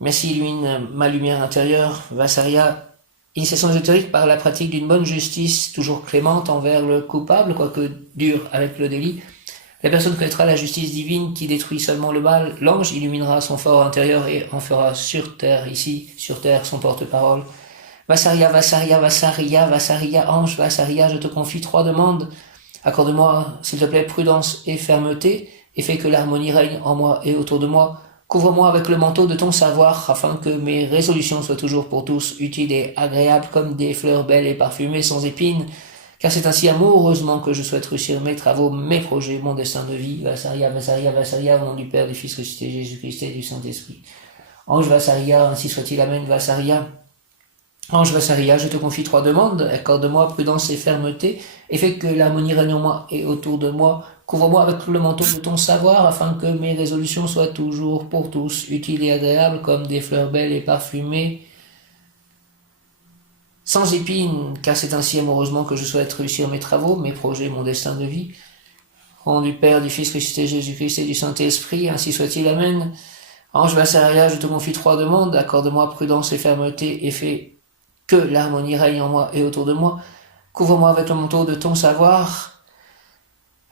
Merci, illumine ma lumière intérieure, Vassaria. Initiation ésotérique par la pratique d'une bonne justice, toujours clémente envers le coupable, quoique dur avec le délit. La personne connaîtra la justice divine qui détruit seulement le mal. L'ange illuminera son fort intérieur et en fera sur terre, ici, sur terre, son porte-parole. Vassaria, Vassaria, Vassaria, Vassaria, ange, Vassaria, je te confie 3 demandes. Accorde-moi, s'il te plaît, prudence et fermeté, et fais que l'harmonie règne en moi et autour de moi. Couvre-moi avec le manteau de ton savoir, afin que mes résolutions soient toujours pour tous utiles et agréables comme des fleurs belles et parfumées sans épines, car c'est ainsi amoureusement que je souhaite réussir mes travaux, mes projets, mon destin de vie. Vassaria, Vassaria, Vassaria, au nom du Père, du Fils ressuscité, Jésus-Christ et du Saint-Esprit. Ange Vassaria, ainsi soit-il, Amen, Vassaria. Ange Vassaria, je te confie 3 demandes, accorde-moi prudence et fermeté, et fais que l'harmonie règne en moi et autour de moi. Couvre-moi avec le manteau de ton savoir, afin que mes résolutions soient toujours pour tous utiles et agréables, comme des fleurs belles et parfumées, sans épines, car c'est ainsi amoureusement que je souhaite réussir mes travaux, mes projets, mon destin de vie. Au nom du Père, du Fils ressuscité, Jésus-Christ et du Saint-Esprit, ainsi soit-il, Amen. Ange Vassaria, je te confie 3 demandes, accorde-moi prudence et fermeté, et fais que l'harmonie règne en moi et autour de moi. Couvre-moi avec le manteau de ton savoir,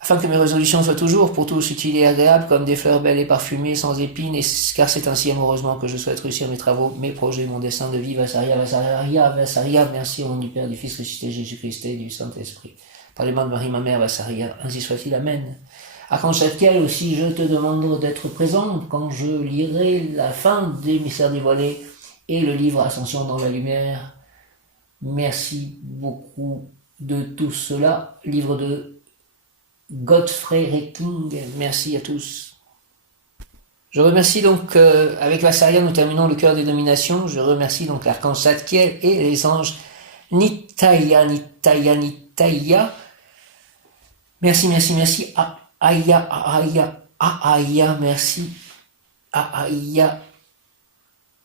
afin que mes résolutions soient toujours pour tous utiles et agréables, comme des fleurs belles et parfumées, sans épines, car c'est ainsi amoureusement que je souhaite réussir mes travaux, mes projets, mon destin de vie. Vassaria, Vassaria, Vassaria, merci au nom du Père, du Fils ressuscité, Jésus-Christ et du Saint-Esprit. Par les mains de Marie, ma mère, Vassaria, ainsi soit-il, Amen. Archange Zadkiel aussi, je te demande d'être présent quand je lirai la fin des mystères dévoilés et le livre Ascension dans la lumière. Merci beaucoup de tout cela. Livre de Godfrey Recking. Merci à tous. Je remercie donc, avec Vassaria, nous terminons le cœur des dominations. Je remercie donc l'archange Zadkiel et les anges Nitaya, Nitaya, Nitaya. Merci, merci, merci. Aïa, aïa, aïa, merci. Aïa.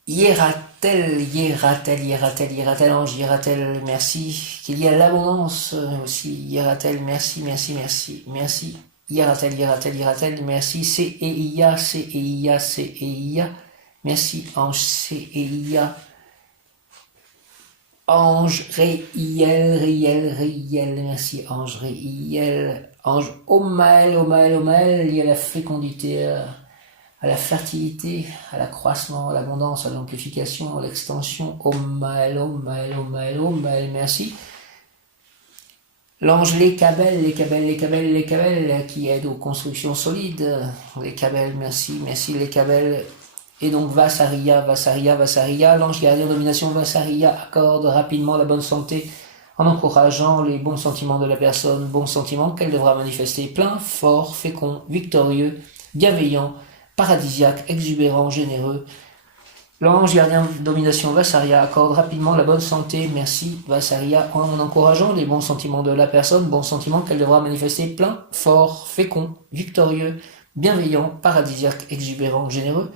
Hieratel, Hieratel, Hieratel, Hieratel, ange, Hieratel, merci. Qu'il y a l'abondance aussi, Hieratel, merci, merci, merci, merci. Hieratel, Hieratel, Hieratel, merci. C-E-I-A, C-E-I-A, C-E-I-A, merci. Ange C-E-I-A. Ange Réiel, Réiel, Réiel, merci. Ange Réiel. Ange Omael, Omael, Omael, il y a la fécondité, à la fertilité, à l'accroissement, à l'abondance, à l'amplification, à l'extension. Omael, Omael, Omael, Omael, merci. L'ange Lécabel, Lécabel, Lécabel, Lécabel, qui aide aux constructions solides. Lécabel, merci, merci Lécabel. Et donc Vassaria, Vassaria, Vassaria, l'ange gardien domination Vassaria accorde rapidement la bonne santé en encourageant les bons sentiments de la personne, bons sentiments qu'elle devra manifester, plein, fort, fécond, victorieux, bienveillant, paradisiaque, exubérant, généreux. L'ange gardien domination Vassaria accorde rapidement la bonne santé, merci Vassaria, en encourageant les bons sentiments de la personne, bons sentiments qu'elle devra manifester, plein, fort, fécond, victorieux, bienveillant, paradisiaque, exubérant, généreux.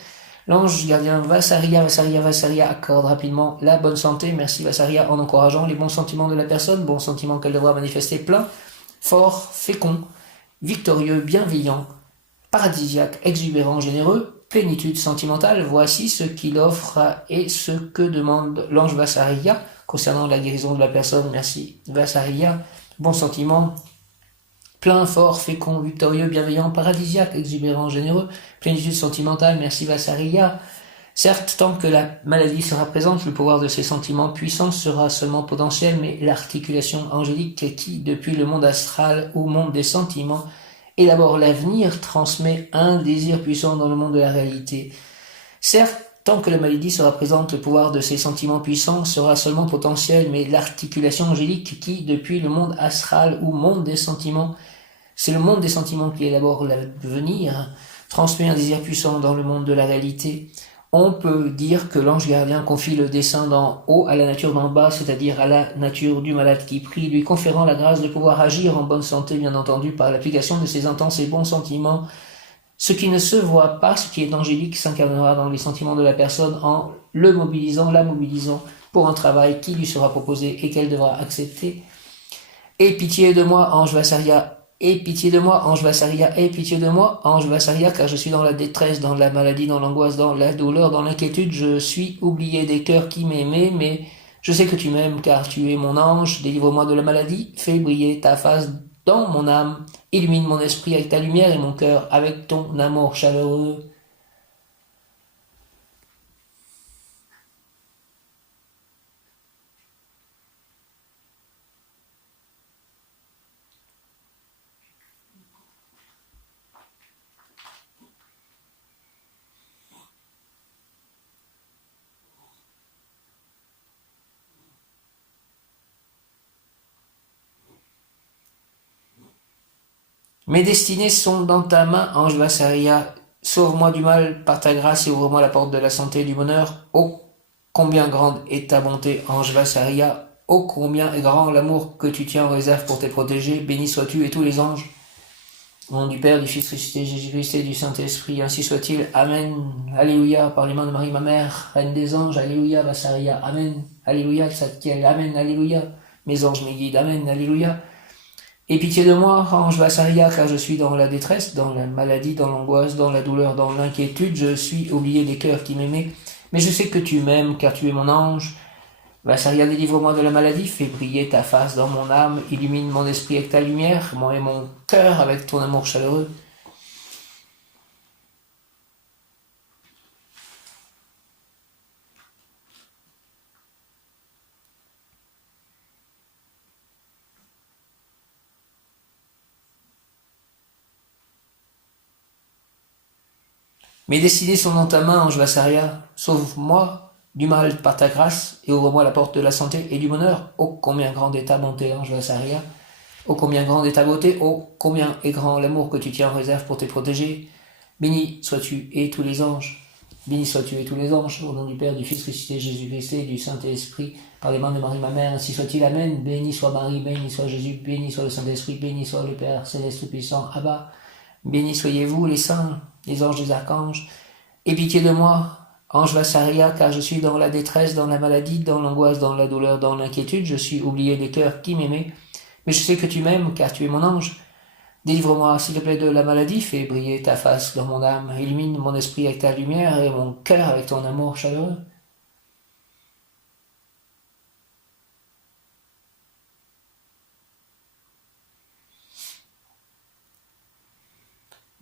L'ange gardien Vassaria, Vassaria, Vassaria accorde rapidement la bonne santé, merci Vassaria, en encourageant les bons sentiments de la personne, bons sentiments qu'elle devra manifester, plein, fort, fécond, victorieux, bienveillant, paradisiaque, exubérant, généreux, plénitude sentimentale. Voici ce qu'il offre et ce que demande l'ange Vassaria concernant la guérison de la personne. Merci Vassaria. Bon sentiment, plein, fort, fécond, victorieux, bienveillant, paradisiaque, exubérant, généreux, plénitude sentimentale. Merci Vassaria. Certes, tant que la maladie sera présente, le pouvoir de ces sentiments puissants sera seulement potentiel, mais l'articulation angélique qui, depuis le monde astral ou monde des sentiments, élabore l'avenir, transmet un désir puissant dans le monde de la réalité. Certes, tant que la maladie sera présente, le pouvoir de ces sentiments puissants sera seulement potentiel, mais l'articulation angélique qui, depuis le monde astral ou monde des sentiments, c'est le monde des sentiments qui élabore l'avenir, transmet un désir puissant dans le monde de la réalité. On peut dire que l'ange gardien confie le dessein d'en haut à la nature d'en bas, c'est-à-dire à la nature du malade qui prie, lui conférant la grâce de pouvoir agir en bonne santé, bien entendu, par l'application de ses intenses et bons sentiments. Ce qui ne se voit pas, ce qui est angélique, s'incarnera dans les sentiments de la personne en le mobilisant, la mobilisant pour un travail qui lui sera proposé et qu'elle devra accepter. Aie pitié de moi, ange Vassaria. Aie pitié de moi, ange Vassaria. Aie pitié de moi, ange Vassaria, car je suis dans la détresse, dans la maladie, dans l'angoisse, dans la douleur, dans l'inquiétude. Je suis oublié des cœurs qui m'aimaient, mais je sais que tu m'aimes, car tu es mon ange. Délivre-moi de la maladie. Fais briller ta face dans mon âme. Illumine mon esprit avec ta lumière et mon cœur avec ton amour chaleureux. Mes destinées sont dans ta main, ange Vassaria. Sauve-moi du mal par ta grâce et ouvre-moi la porte de la santé et du bonheur. Oh, combien grande est ta bonté, ange Vassaria. Oh, combien est grand l'amour que tu tiens en réserve pour tes protégés. Béni sois-tu et tous les anges. Au nom du Père, du Fils ressuscité, Jésus-Christ et du Saint-Esprit, ainsi soit-il. Amen. Alléluia. Par les mains de Marie, ma mère, Reine des anges. Alléluia. Vassaria. Amen. Alléluia. Tzadkiel. Amen. Alléluia. Mes anges, mes guides. Amen. Alléluia. Aie pitié de moi, ange Vassaria, car je suis dans la détresse, dans la maladie, dans l'angoisse, dans la douleur, dans l'inquiétude. Je suis oublié des cœurs qui m'aimaient. Mais je sais que tu m'aimes, car tu es mon ange. Vassaria, délivre-moi de la maladie, fais briller ta face dans mon âme, illumine mon esprit avec ta lumière, moi et mon cœur avec ton amour chaleureux. Mes décisions sont dans ta main, ange Vassaria. Sauve-moi du mal par ta grâce et ouvre-moi la porte de la santé et du bonheur. Oh, combien grande est ta bonté, ange Vassaria. Oh, combien grande est ta beauté. Oh, combien est grand l'amour que tu tiens en réserve pour tes protégés. Béni sois-tu et tous les anges. Béni sois-tu et tous les anges. Au nom du Père, du Fils ressuscité, Jésus-Christ et du Saint-Esprit, par les mains de Marie, ma mère, ainsi soit-il. Amen. Béni soit Marie, béni soit Jésus, béni soit le Saint-Esprit, béni soit le Père céleste puissant. Abba. Béni soyez-vous les saints, les anges, les archanges. Aie pitié de moi, ange Vassaria, car je suis dans la détresse, dans la maladie, dans l'angoisse, dans la douleur, dans l'inquiétude. Je suis oublié des cœurs qui m'aimaient. Mais je sais que tu m'aimes, car tu es mon ange. Délivre-moi, s'il te plaît, de la maladie. Fais briller ta face dans mon âme. Illumine mon esprit avec ta lumière et mon cœur avec ton amour chaleureux.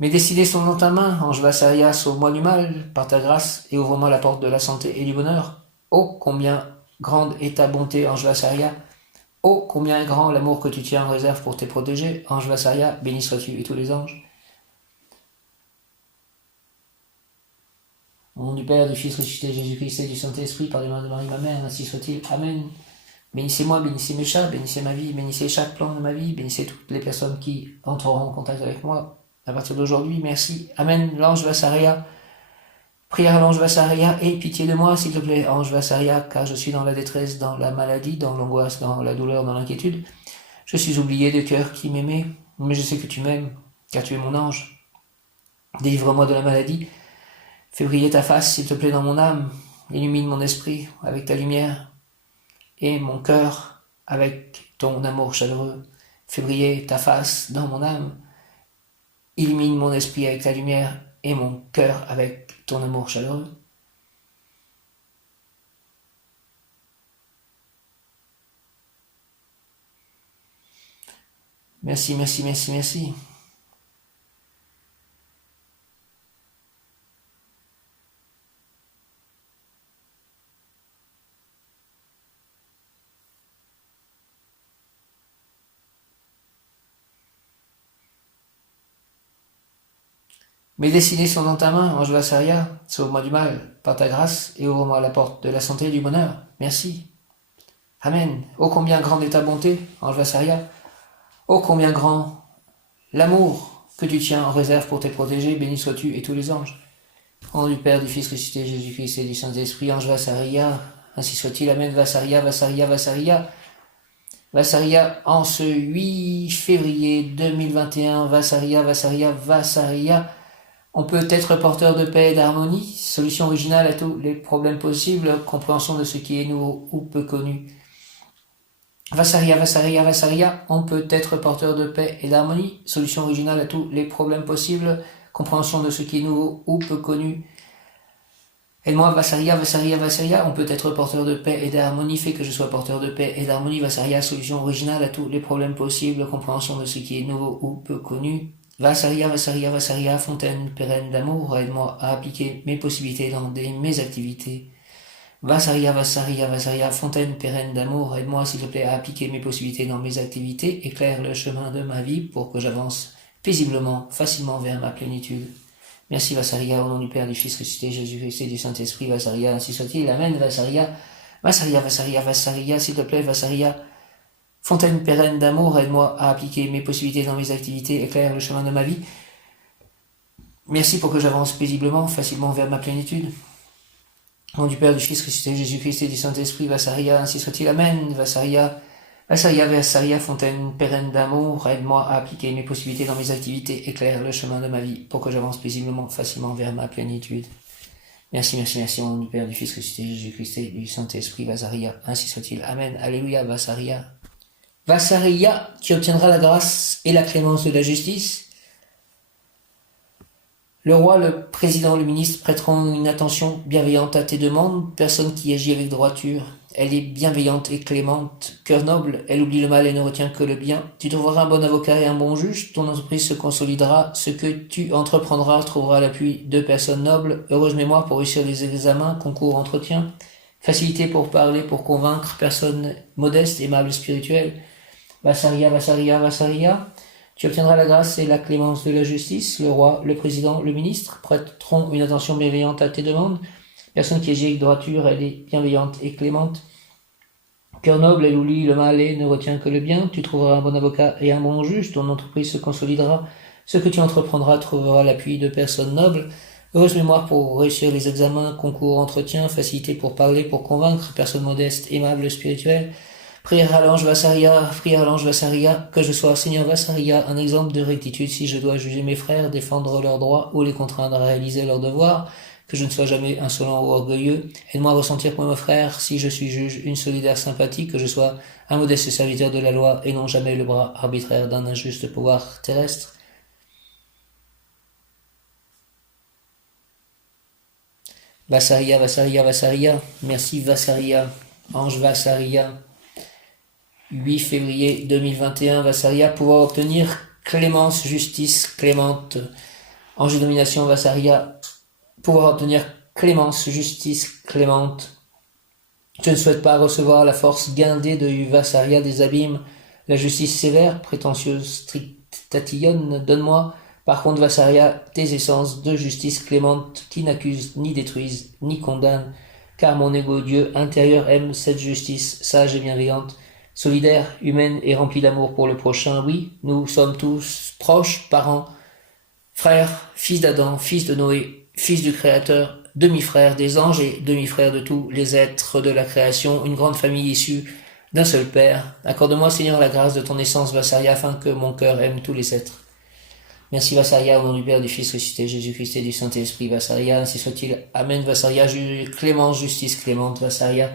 Mes décisions sont dans ta main, ange Vassaria, sauve-moi du mal, par ta grâce, et ouvre-moi la porte de la santé et du bonheur. Oh, combien grande est ta bonté, ange Vassaria. Oh, combien est grand l'amour que tu tiens en réserve pour tes protégés, ange Vassaria, béni sois-tu et tous les anges. Au nom du Père, du Fils ressuscité, Jésus-Christ et du Saint-Esprit, par les mains de Marie, ma mère, ainsi soit-il. Amen. Bénissez-moi, bénissez mes chats, bénissez ma vie, bénissez chaque plan de ma vie, bénissez toutes les personnes qui entreront en contact avec moi à partir d'aujourd'hui. Merci. Amen. L'ange Vassaria. Prière à l'ange Vassaria. Aie pitié de moi, s'il te plaît, ange Vassaria, car je suis dans la détresse, dans la maladie, dans l'angoisse, dans la douleur, dans l'inquiétude. Je suis oublié de cœur qui m'aimait, mais je sais que tu m'aimes, car tu es mon ange. Délivre-moi de la maladie. Fais briller ta face, s'il te plaît, dans mon âme. Illumine mon esprit avec ta lumière et mon cœur avec ton amour chaleureux. Fais briller ta face dans mon âme. Illumine mon esprit avec ta lumière et mon cœur avec ton amour chaleureux. Merci, merci, merci, merci. Mes destinées sont dans ta main, ange Vassaria. Sauve-moi du mal, par ta grâce, et ouvre-moi la porte de la santé et du bonheur. Merci. Amen. Ô combien grande est ta bonté, ange Vassaria. Ô combien grand l'amour que tu tiens en réserve pour tes protégés, béni sois-tu et tous les anges. Au nom du Père, du Fils ressuscité, Jésus-Christ et du Saint-Esprit, ange Vassaria, ainsi soit-il. Amen. Vassaria, Vassaria, Vassaria. Vassaria, en ce 8 février 2021, Vassaria, Vassaria, Vassaria. On peut être porteur de paix et d'harmonie, solution originale à tous les problèmes possibles, compréhension de ce qui est nouveau ou peu connu. Vassaria, Vassaria, Vassaria, on peut être porteur de paix et d'harmonie, solution originale à tous les problèmes possibles, compréhension de ce qui est nouveau ou peu connu. Aide-moi, Vassaria, Vassaria, Vassaria, on peut être porteur de paix et d'harmonie, fait que je sois porteur de paix et d'harmonie. Vassaria, solution originale à tous les problèmes possibles, compréhension de ce qui est nouveau ou peu connu. Vassaria, Vassaria, Vassaria, fontaine pérenne d'amour, aide-moi à appliquer mes possibilités dans mes activités. Vassaria, Vassaria, Vassaria, fontaine pérenne d'amour, aide-moi s'il te plaît à appliquer mes possibilités dans mes activités, éclaire le chemin de ma vie pour que j'avance paisiblement, facilement vers ma plénitude. Merci Vassaria, au nom du Père, du Fils ressuscité, Jésus-Christ et du Saint-Esprit, Vassaria, ainsi soit-il. Amen, Vassaria, Vassaria, Vassaria, Vassaria, s'il te plaît, Vassaria. Fontaine pérenne d'amour, aide-moi à appliquer mes possibilités dans mes activités, éclaire le chemin de ma vie. Merci pour que j'avance paisiblement, facilement vers ma plénitude. Au nom du Père, du Fils ressuscité, Jésus-Christ et du Saint-Esprit, Vassaria, ainsi soit-il. Amen, Vassaria, Vassaria, Vassaria, fontaine pérenne d'amour, aide-moi à appliquer mes possibilités dans mes activités, éclaire le chemin de ma vie, pour que j'avance paisiblement, facilement vers ma plénitude. Merci, merci, merci, au nom du Père, du Fils ressuscité, Jésus-Christ et du Saint-Esprit, Vassaria, ainsi soit-il. Amen, Alléluia, Vassaria. Vassaria, tu obtiendras la grâce et la clémence de la justice. Le roi, le président, le ministre prêteront une attention bienveillante à tes demandes. Personne qui agit avec droiture, elle est bienveillante et clémente. Cœur noble, elle oublie le mal et ne retient que le bien. Tu trouveras un bon avocat et un bon juge. Ton entreprise se consolidera. Ce que tu entreprendras trouvera l'appui de personnes nobles. Heureuse mémoire pour réussir les examens, concours, entretiens. Facilité pour parler, pour convaincre. Personne modeste, aimable, spirituelle. Vassaria, Vassaria, Vassaria. Tu obtiendras la grâce et la clémence de la justice. Le roi, le président, le ministre prêteront une attention bienveillante à tes demandes. Personne qui agit avec droiture, elle est bienveillante et clémente. Cœur noble, elle oublie le mal et ne retient que le bien. Tu trouveras un bon avocat et un bon juge. Ton entreprise se consolidera. Ce que tu entreprendras trouvera l'appui de personnes nobles. Heureuse mémoire pour réussir les examens, concours, entretiens. Facilité pour parler, pour convaincre. Personne modeste, aimable, spirituelle. Prière à l'ange Vassaria, que je sois, Seigneur Vassaria, un exemple de rectitude si je dois juger mes frères, défendre leurs droits ou les contraindre à réaliser leurs devoirs, que je ne sois jamais insolent ou orgueilleux. Aide-moi à ressentir pour mes frères, si je suis juge, une solidaire sympathie, que je sois un modeste serviteur de la loi et non jamais le bras arbitraire d'un injuste pouvoir terrestre. Vassaria, Vassaria, Vassaria, merci Vassaria, ange Vassaria. 8 février 2021, Vassaria, pouvoir obtenir clémence, justice, clémente. Ange de domination, Vassaria, pouvoir obtenir clémence, justice, clémente. Je ne souhaite pas recevoir la force guindée de Vassaria des abîmes, la justice sévère, prétentieuse, stricte, tatillonne. Donne-moi, par contre, Vassaria, tes essences de justice clémente qui n'accusent, ni détruisent, ni condamnent, car mon égo Dieu intérieur aime cette justice sage et bienveillante. Solidaire, humaine et remplie d'amour pour le prochain, oui, nous sommes tous proches, parents, frères, fils d'Adam, fils de Noé, fils du Créateur, demi-frères des anges et demi-frères de tous les êtres de la création, une grande famille issue d'un seul Père. Accorde-moi, Seigneur, la grâce de ton essence, Vassaria, afin que mon cœur aime tous les êtres. Merci, Vassaria, au nom du Père, du Fils ressuscité, Jésus-Christ et du Saint-Esprit, Vassaria, ainsi soit-il. Amen, Vassaria, clémence, justice, clémente, Vassaria.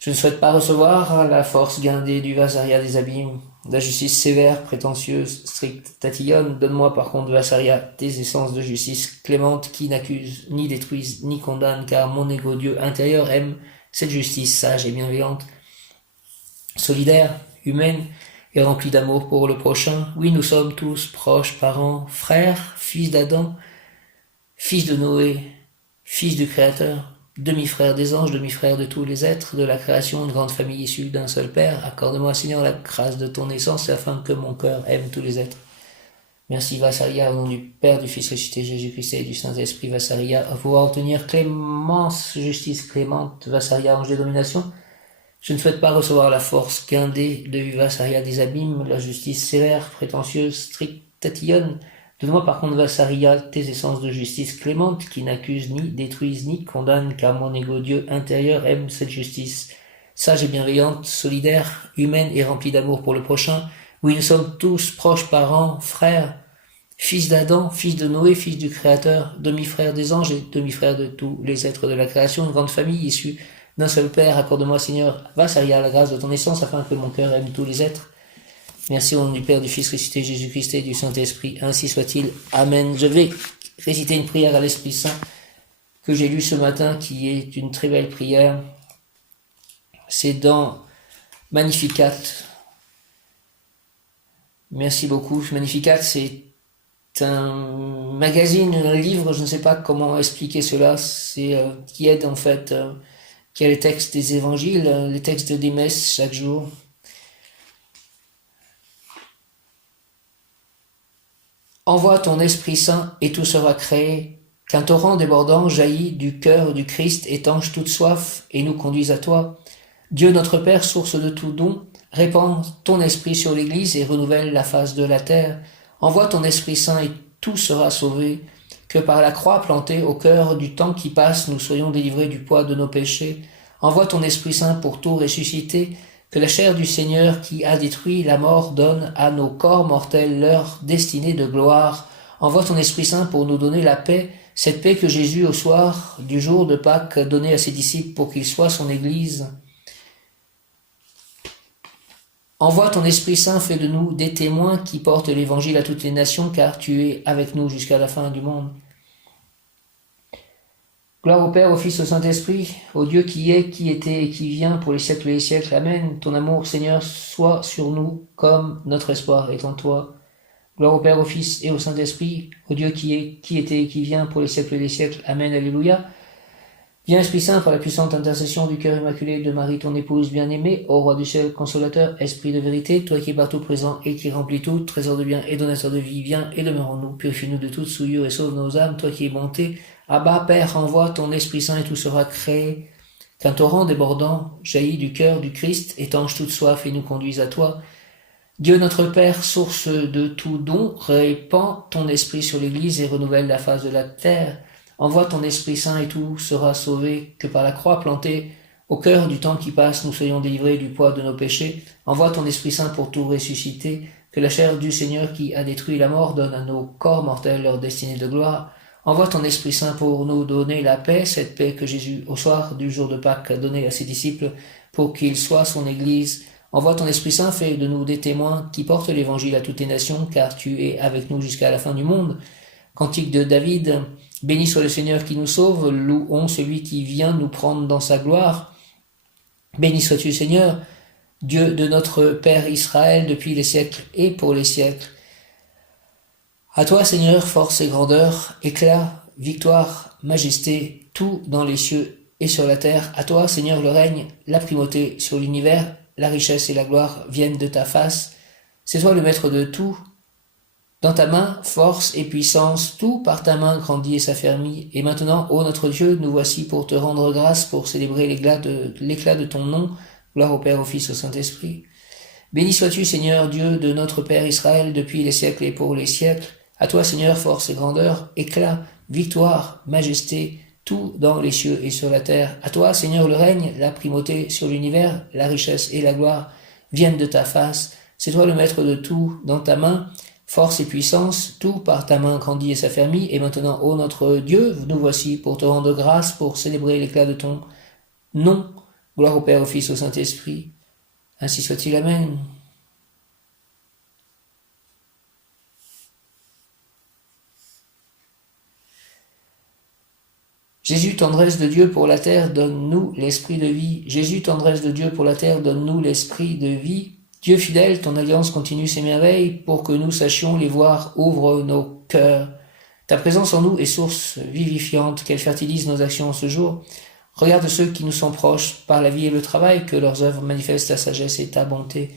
Je ne souhaite pas recevoir la force guindée du Vassaria des abîmes, la justice sévère, prétentieuse, stricte, tatillonne. Donne-moi par contre, Vassaria, tes essences de justice clémente qui n'accusent, ni détruisent, ni condamnent, car mon égo Dieu intérieur aime cette justice sage et bienveillante, solidaire, humaine et remplie d'amour pour le prochain. Oui, nous sommes tous proches, parents, frères, fils d'Adam, fils de Noé, fils du Créateur, demi-frère des anges, demi-frère de tous les êtres de la création, une grande famille issue d'un seul Père. Accorde-moi, Seigneur, la grâce de ton essence, afin que mon cœur aime tous les êtres. Merci, Vassaria, au nom du Père, du Fils ressuscité Jésus-Christ et du Saint-Esprit, Vassaria, à pouvoir obtenir clémence, justice clémente, Vassaria, ange de domination. Je ne souhaite pas recevoir la force guindée de Vassaria des abîmes, la justice sévère, prétentieuse, stricte, tatillonne. Donne-moi par contre, Vassaria, tes essences de justice clémente, qui n'accusent ni détruisent ni condamnent, car mon égo Dieu intérieur aime cette justice. Sage et bienveillante, solidaire, humaine et remplie d'amour pour le prochain. Oui, nous sommes tous proches parents, frères, fils d'Adam, fils de Noé, fils du Créateur, demi-frère des anges et demi-frère de tous les êtres de la création, une grande famille issue d'un seul Père. Accorde-moi, Seigneur, Vassaria, la grâce de ton essence, afin que mon cœur aime tous les êtres. Merci au nom du Père, du Fils ressuscité Jésus-Christ et du Saint-Esprit, ainsi soit-il. Amen. Je vais réciter une prière à l'Esprit Saint que j'ai lue ce matin, qui est une très belle prière. C'est dans Magnificat. Merci beaucoup. Magnificat, c'est un magazine, un livre, je ne sais pas comment expliquer cela, c'est qui aide en fait, qui a les textes des évangiles, les textes des messes chaque jour. Envoie ton Esprit Saint et tout sera créé, qu'un torrent débordant jaillit du cœur du Christ, étanche toute soif et nous conduise à toi. Dieu notre Père, source de tout don, répands ton Esprit sur l'Église et renouvelle la face de la terre. Envoie ton Esprit Saint et tout sera sauvé, que par la croix plantée au cœur du temps qui passe, nous soyons délivrés du poids de nos péchés. Envoie ton Esprit Saint pour tout ressusciter, que la chair du Seigneur qui a détruit la mort donne à nos corps mortels leur destinée de gloire. Envoie ton Esprit Saint pour nous donner la paix, cette paix que Jésus au soir du jour de Pâques donnait à ses disciples pour qu'ils soient son Église. Envoie ton Esprit Saint, fais de nous des témoins qui portent l'Évangile à toutes les nations, car tu es avec nous jusqu'à la fin du monde. Gloire au Père, au Fils, au Saint-Esprit, au Dieu qui est, qui était et qui vient pour les siècles et les siècles. Amen. Ton amour, Seigneur, soit sur nous comme notre espoir est en toi. Gloire au Père, au Fils et au Saint-Esprit, au Dieu qui est, qui était et qui vient pour les siècles et les siècles. Amen. Alléluia. Viens, Esprit Saint, par la puissante intercession du cœur immaculé de Marie, ton épouse bien-aimée, ô Roi du ciel, consolateur, Esprit de vérité, toi qui es partout présent et qui remplis tout, trésor de bien et donateur de vie, viens et demeure en nous, purifie-nous de toute souillure et sauve nos âmes, toi qui es bonté. Abba, Père, envoie ton Esprit Saint et tout sera créé. Qu'un torrent débordant jaillit du cœur du Christ, étanche toute soif et nous conduise à toi. Dieu notre Père, source de tout don, répand ton Esprit sur l'Église et renouvelle la face de la terre. Envoie ton Esprit Saint et tout sera sauvé, que par la croix plantée au cœur du temps qui passe, nous soyons délivrés du poids de nos péchés. Envoie ton Esprit Saint pour tout ressusciter, que la chair du Seigneur qui a détruit la mort donne à nos corps mortels leur destinée de gloire. Envoie ton Esprit Saint pour nous donner la paix, cette paix que Jésus, au soir du jour de Pâques, a donnée à ses disciples pour qu'ils soient son Église. Envoie ton Esprit Saint, fais de nous des témoins qui portent l'Évangile à toutes les nations, car tu es avec nous jusqu'à la fin du monde. Cantique de David, béni soit le Seigneur qui nous sauve, louons celui qui vient nous prendre dans sa gloire. Béni sois-tu, Seigneur, Dieu de notre Père Israël, depuis les siècles et pour les siècles. À toi, Seigneur, force et grandeur, éclat, victoire, majesté, tout dans les cieux et sur la terre. À toi, Seigneur, le règne, la primauté sur l'univers, la richesse et la gloire viennent de ta face. C'est toi le maître de tout. Dans ta main, force et puissance, tout par ta main grandit et s'affermit. Et maintenant, ô notre Dieu, nous voici pour te rendre grâce, pour célébrer l'éclat de ton nom. Gloire au Père, au Fils, au Saint-Esprit. Béni sois-tu, Seigneur, Dieu de notre Père Israël, depuis les siècles et pour les siècles. À toi, Seigneur, force et grandeur, éclat, victoire, majesté, tout dans les cieux et sur la terre. À toi, Seigneur, le règne, la primauté sur l'univers, la richesse et la gloire viennent de ta face. C'est toi le maître de tout. Dans ta main, force et puissance, tout par ta main grandit et s'affermit. Et maintenant, ô notre Dieu, nous voici pour te rendre grâce, pour célébrer l'éclat de ton nom. Gloire au Père, au Fils, au Saint-Esprit. Ainsi soit-il. Amen. Jésus, tendresse de Dieu pour la terre, donne-nous l'esprit de vie. Jésus, tendresse de Dieu pour la terre, donne-nous l'esprit de vie. Dieu fidèle, ton alliance continue ses merveilles, pour que nous sachions les voir, ouvre nos cœurs. Ta présence en nous est source vivifiante, qu'elle fertilise nos actions en ce jour. Regarde ceux qui nous sont proches par la vie et le travail, que leurs œuvres manifestent ta sagesse et ta bonté.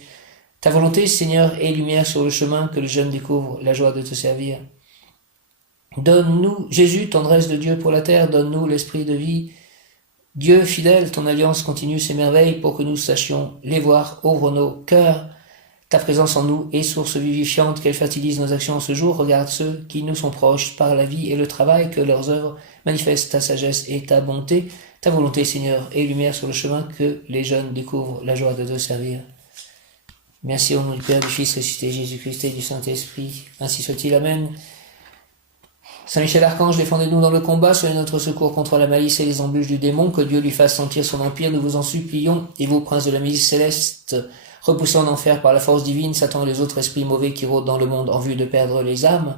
Ta volonté, Seigneur, est lumière sur le chemin, que les jeunes découvrent la joie de te servir. Donne-nous, Jésus, tendresse de Dieu pour la terre, donne-nous l'esprit de vie. Dieu fidèle, ton alliance continue ses merveilles pour que nous sachions les voir. Ouvre nos cœurs. Ta présence en nous est source vivifiante, qu'elle fertilise nos actions en ce jour. Regarde ceux qui nous sont proches par la vie et le travail, que leurs œuvres manifestent ta sagesse et ta bonté. Ta volonté, Seigneur, est lumière sur le chemin, que les jeunes découvrent la joie de te servir. Merci au nom du Père, du Fils ressuscité, Jésus-Christ et du Saint-Esprit. Ainsi soit-il. Amen. Saint Michel Archange, défendez-nous dans le combat, soyez notre secours contre la malice et les embûches du démon, que Dieu lui fasse sentir son empire, nous vous en supplions, et vous, princes de la milice céleste, repoussez en enfer par la force divine Satan et les autres esprits mauvais qui rôdent dans le monde en vue de perdre les âmes.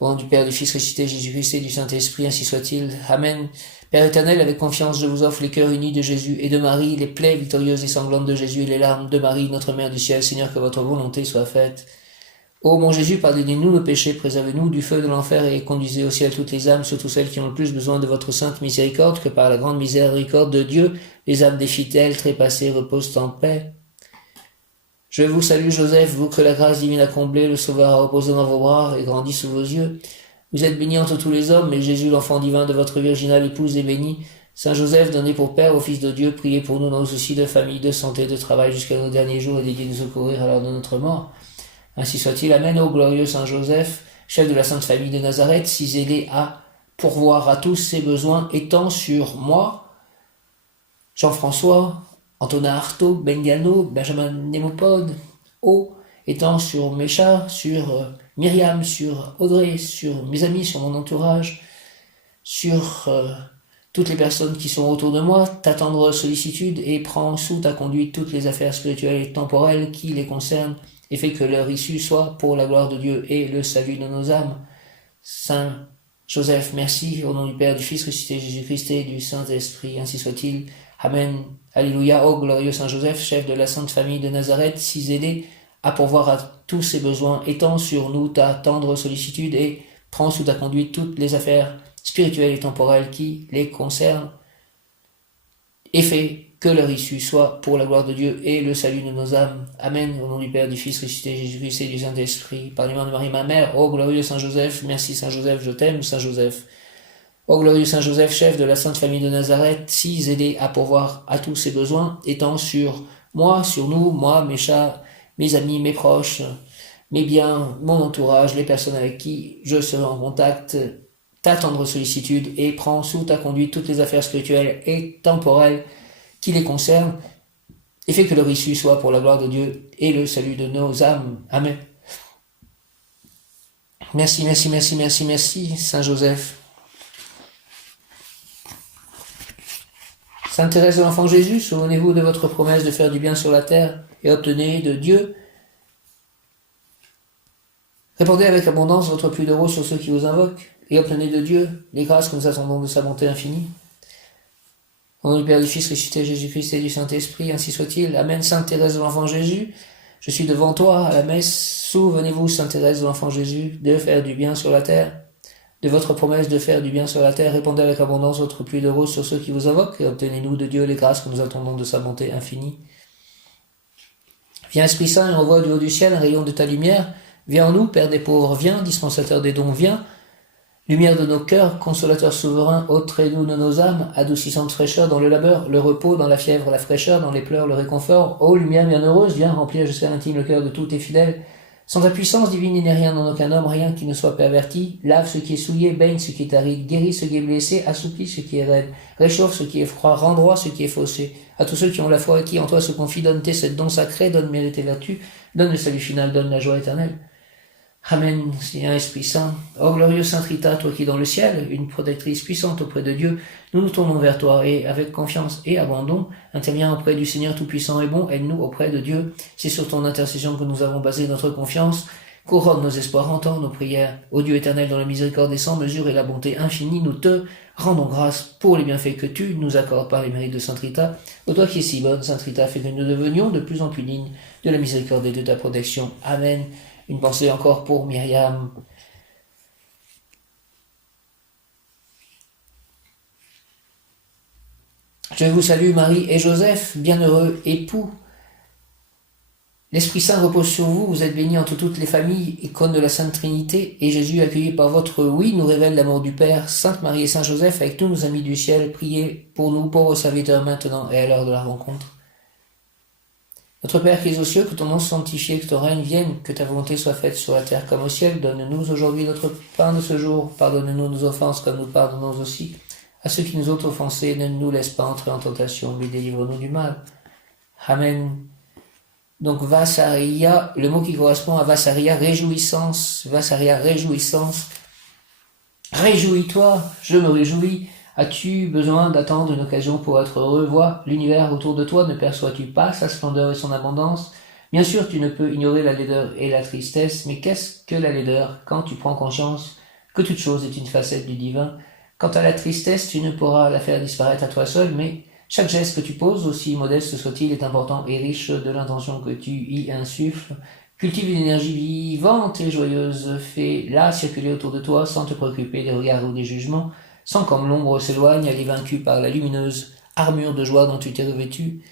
Au nom du Père, du Fils ressuscité, Jésus-Christ et du Saint-Esprit, ainsi soit-il. Amen. Père éternel, avec confiance, je vous offre les cœurs unis de Jésus et de Marie, les plaies victorieuses et sanglantes de Jésus et les larmes de Marie, notre Mère du ciel. Seigneur, que votre volonté soit faite. Ô mon Jésus, pardonnez-nous nos péchés, préservez-nous du feu de l'enfer et conduisez au ciel toutes les âmes, surtout celles qui ont le plus besoin de votre sainte miséricorde, que par la grande miséricorde de Dieu, les âmes des fidèles trépassés reposent en paix. Je vous salue Joseph, vous que la grâce divine a comblé, le Sauveur a reposé dans vos bras et grandi sous vos yeux. Vous êtes bénie entre tous les hommes, et Jésus, l'enfant divin de votre virginale épouse, est béni. Saint Joseph, donné pour Père au Fils de Dieu, priez pour nous dans nos soucis de famille, de santé, de travail jusqu'à nos derniers jours, et dédiez nous secourir à l'heure de notre mort. Ainsi soit-il. Amen. Ô glorieux Saint Joseph, chef de la Sainte Famille de Nazareth, si zélé à pourvoir à tous ses besoins, étant sur moi, Jean-François, Antonin Artaud, Bengano, Benjamin Némopode, étant sur Mécha, sur Myriam, sur Audrey, sur mes amis, sur mon entourage, sur toutes les personnes qui sont autour de moi, ta tendre sollicitude, et prends sous ta conduite toutes les affaires spirituelles et temporelles qui les concernent, et fais que leur issue soit pour la gloire de Dieu et le salut de nos âmes. Saint Joseph, merci, au nom du Père, du Fils ressuscité, Jésus-Christ et du Saint-Esprit, ainsi soit-il. Amen. Alléluia. Ô glorieux Saint Joseph, chef de la Sainte Famille de Nazareth, si zélé à pourvoir à tous ses besoins, étends sur nous ta tendre sollicitude et prends sous ta conduite toutes les affaires spirituelles et temporelles qui les concernent, et fais que leur issue soit pour la gloire de Dieu et le salut de nos âmes. Amen. Au nom du Père, du Fils ressuscité, Jésus-Christ et du Saint-Esprit, par les mains de Marie, ma mère, ô glorieux Saint Joseph, merci Saint Joseph, je t'aime Saint Joseph. Ô glorieux Saint Joseph, chef de la Sainte Famille de Nazareth, si zélé à pourvoir à tous ses besoins, étant sur moi, sur nous, moi, mes chats, mes amis, mes proches, mes biens, mon entourage, les personnes avec qui je serai en contact, ta tendre sollicitude, et prends sous ta conduite toutes les affaires spirituelles et temporelles qui les concernent, et fais que leur issue soit pour la gloire de Dieu et le salut de nos âmes. Amen. Merci, merci, merci, merci, merci, Saint Joseph. Sainte Thérèse de l'Enfant Jésus, souvenez-vous de votre promesse de faire du bien sur la terre et obtenez de Dieu. Répandez avec abondance votre pluie de rose sur ceux qui vous invoquent et obtenez de Dieu les grâces que nous attendons de sa bonté infinie. Au nom du Père, du Fils ressuscité, Jésus-Christ et du Saint-Esprit, ainsi soit-il. Amen. Sainte Thérèse de l'Enfant Jésus, je suis devant toi à la messe. Souvenez-vous, Sainte Thérèse de l'Enfant Jésus, de faire du bien sur la terre. De votre promesse de faire du bien sur la terre, répandez avec abondance votre pluie de rose sur ceux qui vous invoquent, et obtenez-nous de Dieu les grâces que nous attendons de sa bonté infinie. Viens Esprit Saint, et envoie du haut du ciel un rayon de ta lumière. Viens en nous, Père des pauvres, viens, dispensateur des dons, viens. Lumière de nos cœurs, consolateur souverain, ôtez-nous de nos âmes, adoucissante fraîcheur dans le labeur, le repos, dans la fièvre, la fraîcheur, dans les pleurs, le réconfort. Ô lumière bienheureuse, viens remplir jusqu'à l'intime le cœur de tous tes fidèles. Sans ta puissance divine, il n'est rien dans aucun homme, rien qui ne soit perverti. Lave ce qui est souillé, baigne ce qui est aride, guéris ce qui est blessé, assouplis ce qui est raide, réchauffe ce qui est froid, rend droit ce qui est faussé. À tous ceux qui ont la foi et qui en toi se confient, donne tes sept dons sacrés, donne mérite et vertu, donne le salut final, donne la joie éternelle. Amen, Seigneur Esprit Saint. Ô glorieux Sainte Rita, toi qui es dans le ciel, une protectrice puissante auprès de Dieu, nous nous tournons vers toi et, avec confiance et abandon, interviens auprès du Seigneur Tout-Puissant et Bon, aide-nous auprès de Dieu. C'est sur ton intercession que nous avons basé notre confiance. Couronne nos espoirs, entends nos prières. Ô Dieu éternel, dans la miséricorde et sans mesure et la bonté infinie, nous te rendons grâce pour les bienfaits que tu nous accordes par les mérites de Sainte Rita. Ô toi qui es si bonne, Sainte Rita, fais que nous devenions de plus en plus dignes de la miséricorde et de ta protection. Amen. Une pensée encore pour Myriam. Je vous salue Marie et Joseph, bienheureux époux. L'Esprit Saint repose sur vous, vous êtes bénis entre toutes les familles, icône de la Sainte Trinité, et Jésus, accueilli par votre oui, nous révèle l'amour du Père. Sainte Marie et Saint Joseph, avec tous nos amis du ciel, priez pour nous, pauvres serviteurs, maintenant et à l'heure de la rencontre. Notre Père qui es aux cieux, que ton nom soit sanctifié, que ton règne vienne, que ta volonté soit faite sur la terre comme au ciel. Donne-nous aujourd'hui notre pain de ce jour. Pardonne-nous nos offenses comme nous pardonnons aussi à ceux qui nous ont offensés. Ne nous laisse pas entrer en tentation, mais délivre-nous du mal. Amen. Donc Vassaria, le mot qui correspond à Vassaria, réjouissance. Vassaria, réjouissance. Réjouis-toi, je me réjouis. As-tu besoin d'attendre une occasion pour être heureux? Vois l'univers autour de toi, ne perçois-tu pas sa splendeur et son abondance? Bien sûr, tu ne peux ignorer la laideur et la tristesse, mais qu'est-ce que la laideur quand tu prends conscience que toute chose est une facette du divin? Quant à la tristesse, tu ne pourras la faire disparaître à toi seul, mais chaque geste que tu poses, aussi modeste soit-il, est important et riche de l'intention que tu y insuffles. Cultive une énergie vivante et joyeuse, fais-la circuler autour de toi sans te préoccuper des regards ou des jugements, sans comme l'ombre s'éloigne, elle est vaincue par la lumineuse armure de joie dont tu t'es revêtu.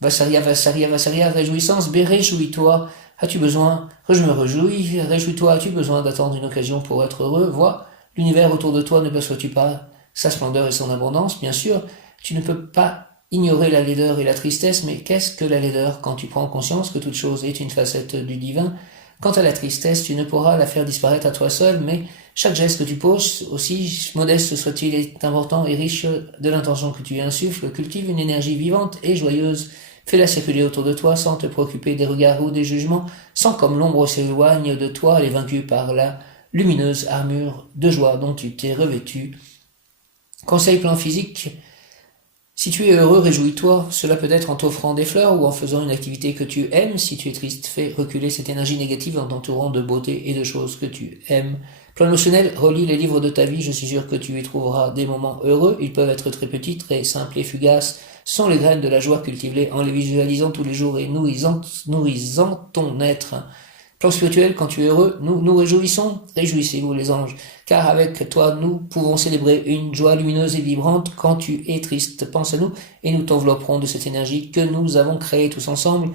Vassaria, Vassaria, Vassaria, réjouissance, réjouis-toi, as-tu besoin? Je me réjouis, réjouis-toi, as-tu besoin d'attendre une occasion pour être heureux? Vois l'univers autour de toi, ne perçois-tu pas sa splendeur et son abondance? Bien sûr, tu ne peux pas ignorer la laideur et la tristesse, mais qu'est-ce que la laideur quand tu prends conscience que toute chose est une facette du divin? Quant à la tristesse, tu ne pourras la faire disparaître à toi seul, mais chaque geste que tu poses, aussi modeste soit-il, est important et riche de l'intention que tu y insuffles. Cultive une énergie vivante et joyeuse. Fais-la circuler autour de toi sans te préoccuper des regards ou des jugements, sans comme l'ombre s'éloigne de toi, elle est vaincue par la lumineuse armure de joie dont tu t'es revêtu. Conseil plan physique. Si tu es heureux, réjouis-toi. Cela peut être en t'offrant des fleurs ou en faisant une activité que tu aimes. Si tu es triste, fais reculer cette énergie négative en t'entourant de beauté et de choses que tu aimes. Plan émotionnel, relis les livres de ta vie. Je suis sûr que tu y trouveras des moments heureux. Ils peuvent être très petits, très simples et fugaces. Ce sont les graines de la joie, cultive-les en les visualisant tous les jours et nourrissant ton être. Plan spirituel, quand tu es heureux, nous nous réjouissons, réjouissez-vous les anges, car avec toi nous pouvons célébrer une joie lumineuse et vibrante. Quand tu es triste, pense à nous et nous t'envelopperons de cette énergie que nous avons créée tous ensemble.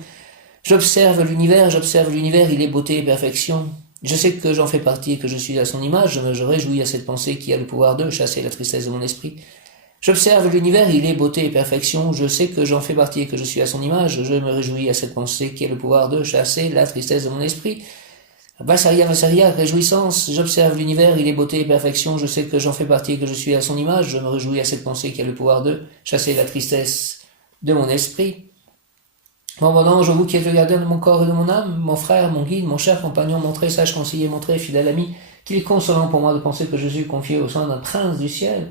J'observe l'univers, il est beauté et perfection. Je sais que j'en fais partie et que je suis à son image, je me réjouis à cette pensée qui a le pouvoir de chasser la tristesse de mon esprit. J'observe l'univers, il est beauté et perfection, je sais que j'en fais partie et que je suis à son image, je me réjouis à cette pensée qui a le pouvoir de chasser la tristesse de mon esprit. Vassaria, Vassaria, réjouissance, j'observe l'univers, il est beauté et perfection, je sais que j'en fais partie et que je suis à son image, je me réjouis à cette pensée qui a le pouvoir de chasser la tristesse de mon esprit. Mon ange, vous qui êtes le gardien de mon corps et de mon âme, mon frère, mon guide, mon cher compagnon, mon très sage conseiller, mon très fidèle ami, qu'il est consolant pour moi de penser que je suis confié au sein d'un prince du ciel.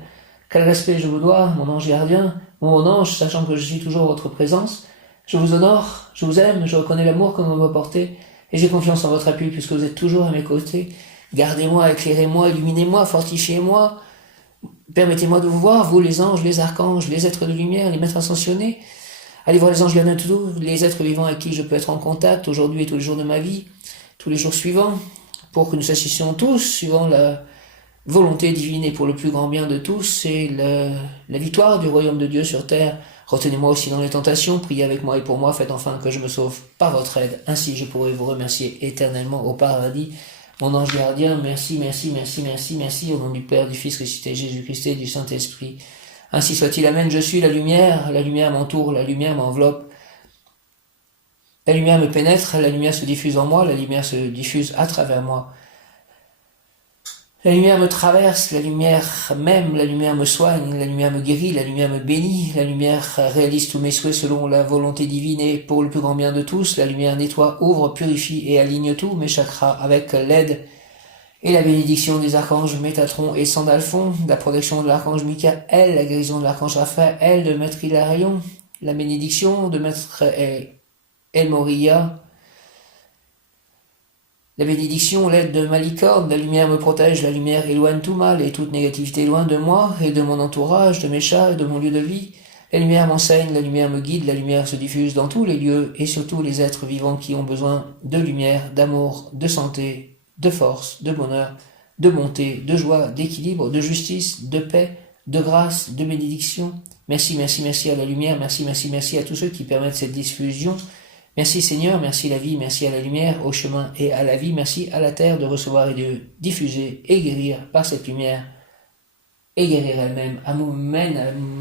Quel respect je vous dois, mon ange gardien, mon ange, sachant que je suis toujours votre présence. Je vous honore, je vous aime, je reconnais l'amour que vous me portez, et j'ai confiance en votre appui puisque vous êtes toujours à mes côtés. Gardez-moi, éclairez-moi, illuminez-moi, fortifiez-moi. Permettez-moi de vous voir, vous les anges, les archanges, les êtres de lumière, les maîtres ascensionnés. Allez voir les anges gardiens de tous les êtres vivants avec qui je peux être en contact aujourd'hui et tous les jours de ma vie, tous les jours suivants, pour que nous sachissions tous, suivant la volonté divine et pour le plus grand bien de tous, c'est la victoire du royaume de Dieu sur terre. Retenez-moi aussi dans les tentations, priez avec moi et pour moi, faites enfin que je me sauve par votre aide. Ainsi je pourrai vous remercier éternellement au paradis. Mon ange gardien, merci, merci, merci, merci, merci, au nom du Père, du Fils ressuscité, Jésus-Christ et du Saint-Esprit. Ainsi soit-il, amen, je suis la lumière m'entoure, la lumière m'enveloppe. La lumière me pénètre, la lumière se diffuse en moi, la lumière se diffuse à travers moi. La lumière me traverse, la lumière m'aime, la lumière me soigne, la lumière me guérit, la lumière me bénit, la lumière réalise tous mes souhaits selon la volonté divine et pour le plus grand bien de tous. La lumière nettoie, ouvre, purifie et aligne tous mes chakras avec l'aide et la bénédiction des archanges Métatron et Sandalphon, la protection de l'archange Michael, la guérison de l'archange Raphaël, de maître Hilarion, la bénédiction de maître El Moria, la bénédiction, l'aide de ma licorne, la lumière me protège, la lumière éloigne tout mal et toute négativité loin de moi et de mon entourage, de mes chats et de mon lieu de vie. La lumière m'enseigne, la lumière me guide, la lumière se diffuse dans tous les lieux et sur tous les êtres vivants qui ont besoin de lumière, d'amour, de santé, de force, de bonheur, de bonté, de joie, d'équilibre, de justice, de paix, de grâce, de bénédiction. Merci, merci, merci à la lumière, merci, merci, merci à tous ceux qui permettent cette diffusion. Merci Seigneur, merci la vie, merci à la lumière, au chemin et à la vie, merci à la terre de recevoir et de diffuser et guérir par cette lumière et guérir elle-même. Amen,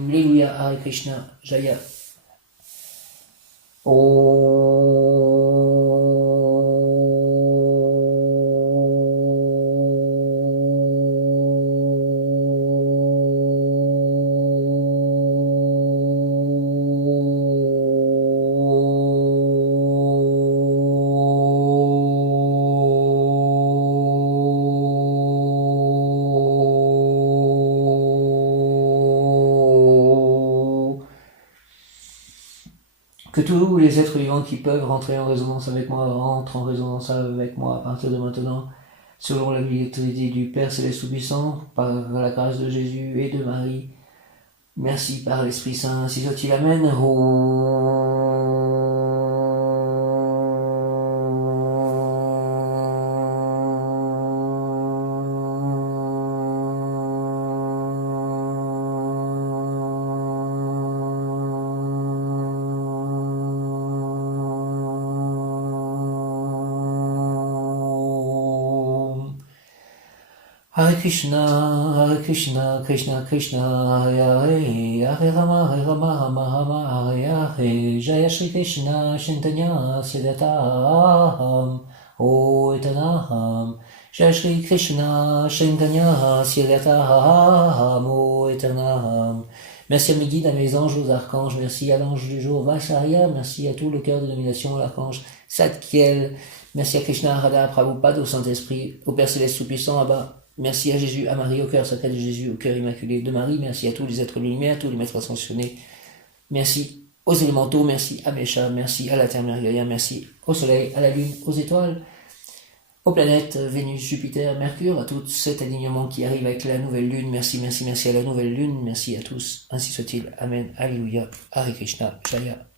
Alléluia, Hare Krishna, Jaya. Que tous les êtres vivants qui peuvent rentrer en résonance avec moi rentrent en résonance avec moi à partir de maintenant, selon la l'autorité du Père Céleste Tout-Puissant, par la grâce de Jésus et de Marie. Merci par l'Esprit Saint, ainsi soit-il. Amen. Hare Krishna, Krishna Krishna, Hare Rama, Rama Rama, Hare Jaya Shri Krishna, Chaitanya Siddhartham, O Eternaham, Jaya Shri Krishna, Chaitanya Siddhartham, O Eternaham. Merci à mes guides, à mes anges, aux archanges, merci à l'ange du jour, Vaisarya, merci à tout le cœur de domination, l'archange Satkiel, merci à Krishna, Radha, Prabhupada, au Saint-Esprit, au Père Céleste Tout-Puissant, Abba. Merci à Jésus, à Marie, au cœur sacré de Jésus, au cœur immaculé de Marie. Merci à tous les êtres de lumière, tous les maîtres ascensionnés. Merci aux élémentaux, merci à Mesha, merci à la Terre Mergaïa, merci au Soleil, à la Lune, aux étoiles, aux planètes, Vénus, Jupiter, Mercure, à tout cet alignement qui arrive avec la nouvelle Lune. Merci, merci, merci à la nouvelle Lune. Merci à tous. Ainsi soit-il. Amen. Alléluia. Hare Krishna. Jaya.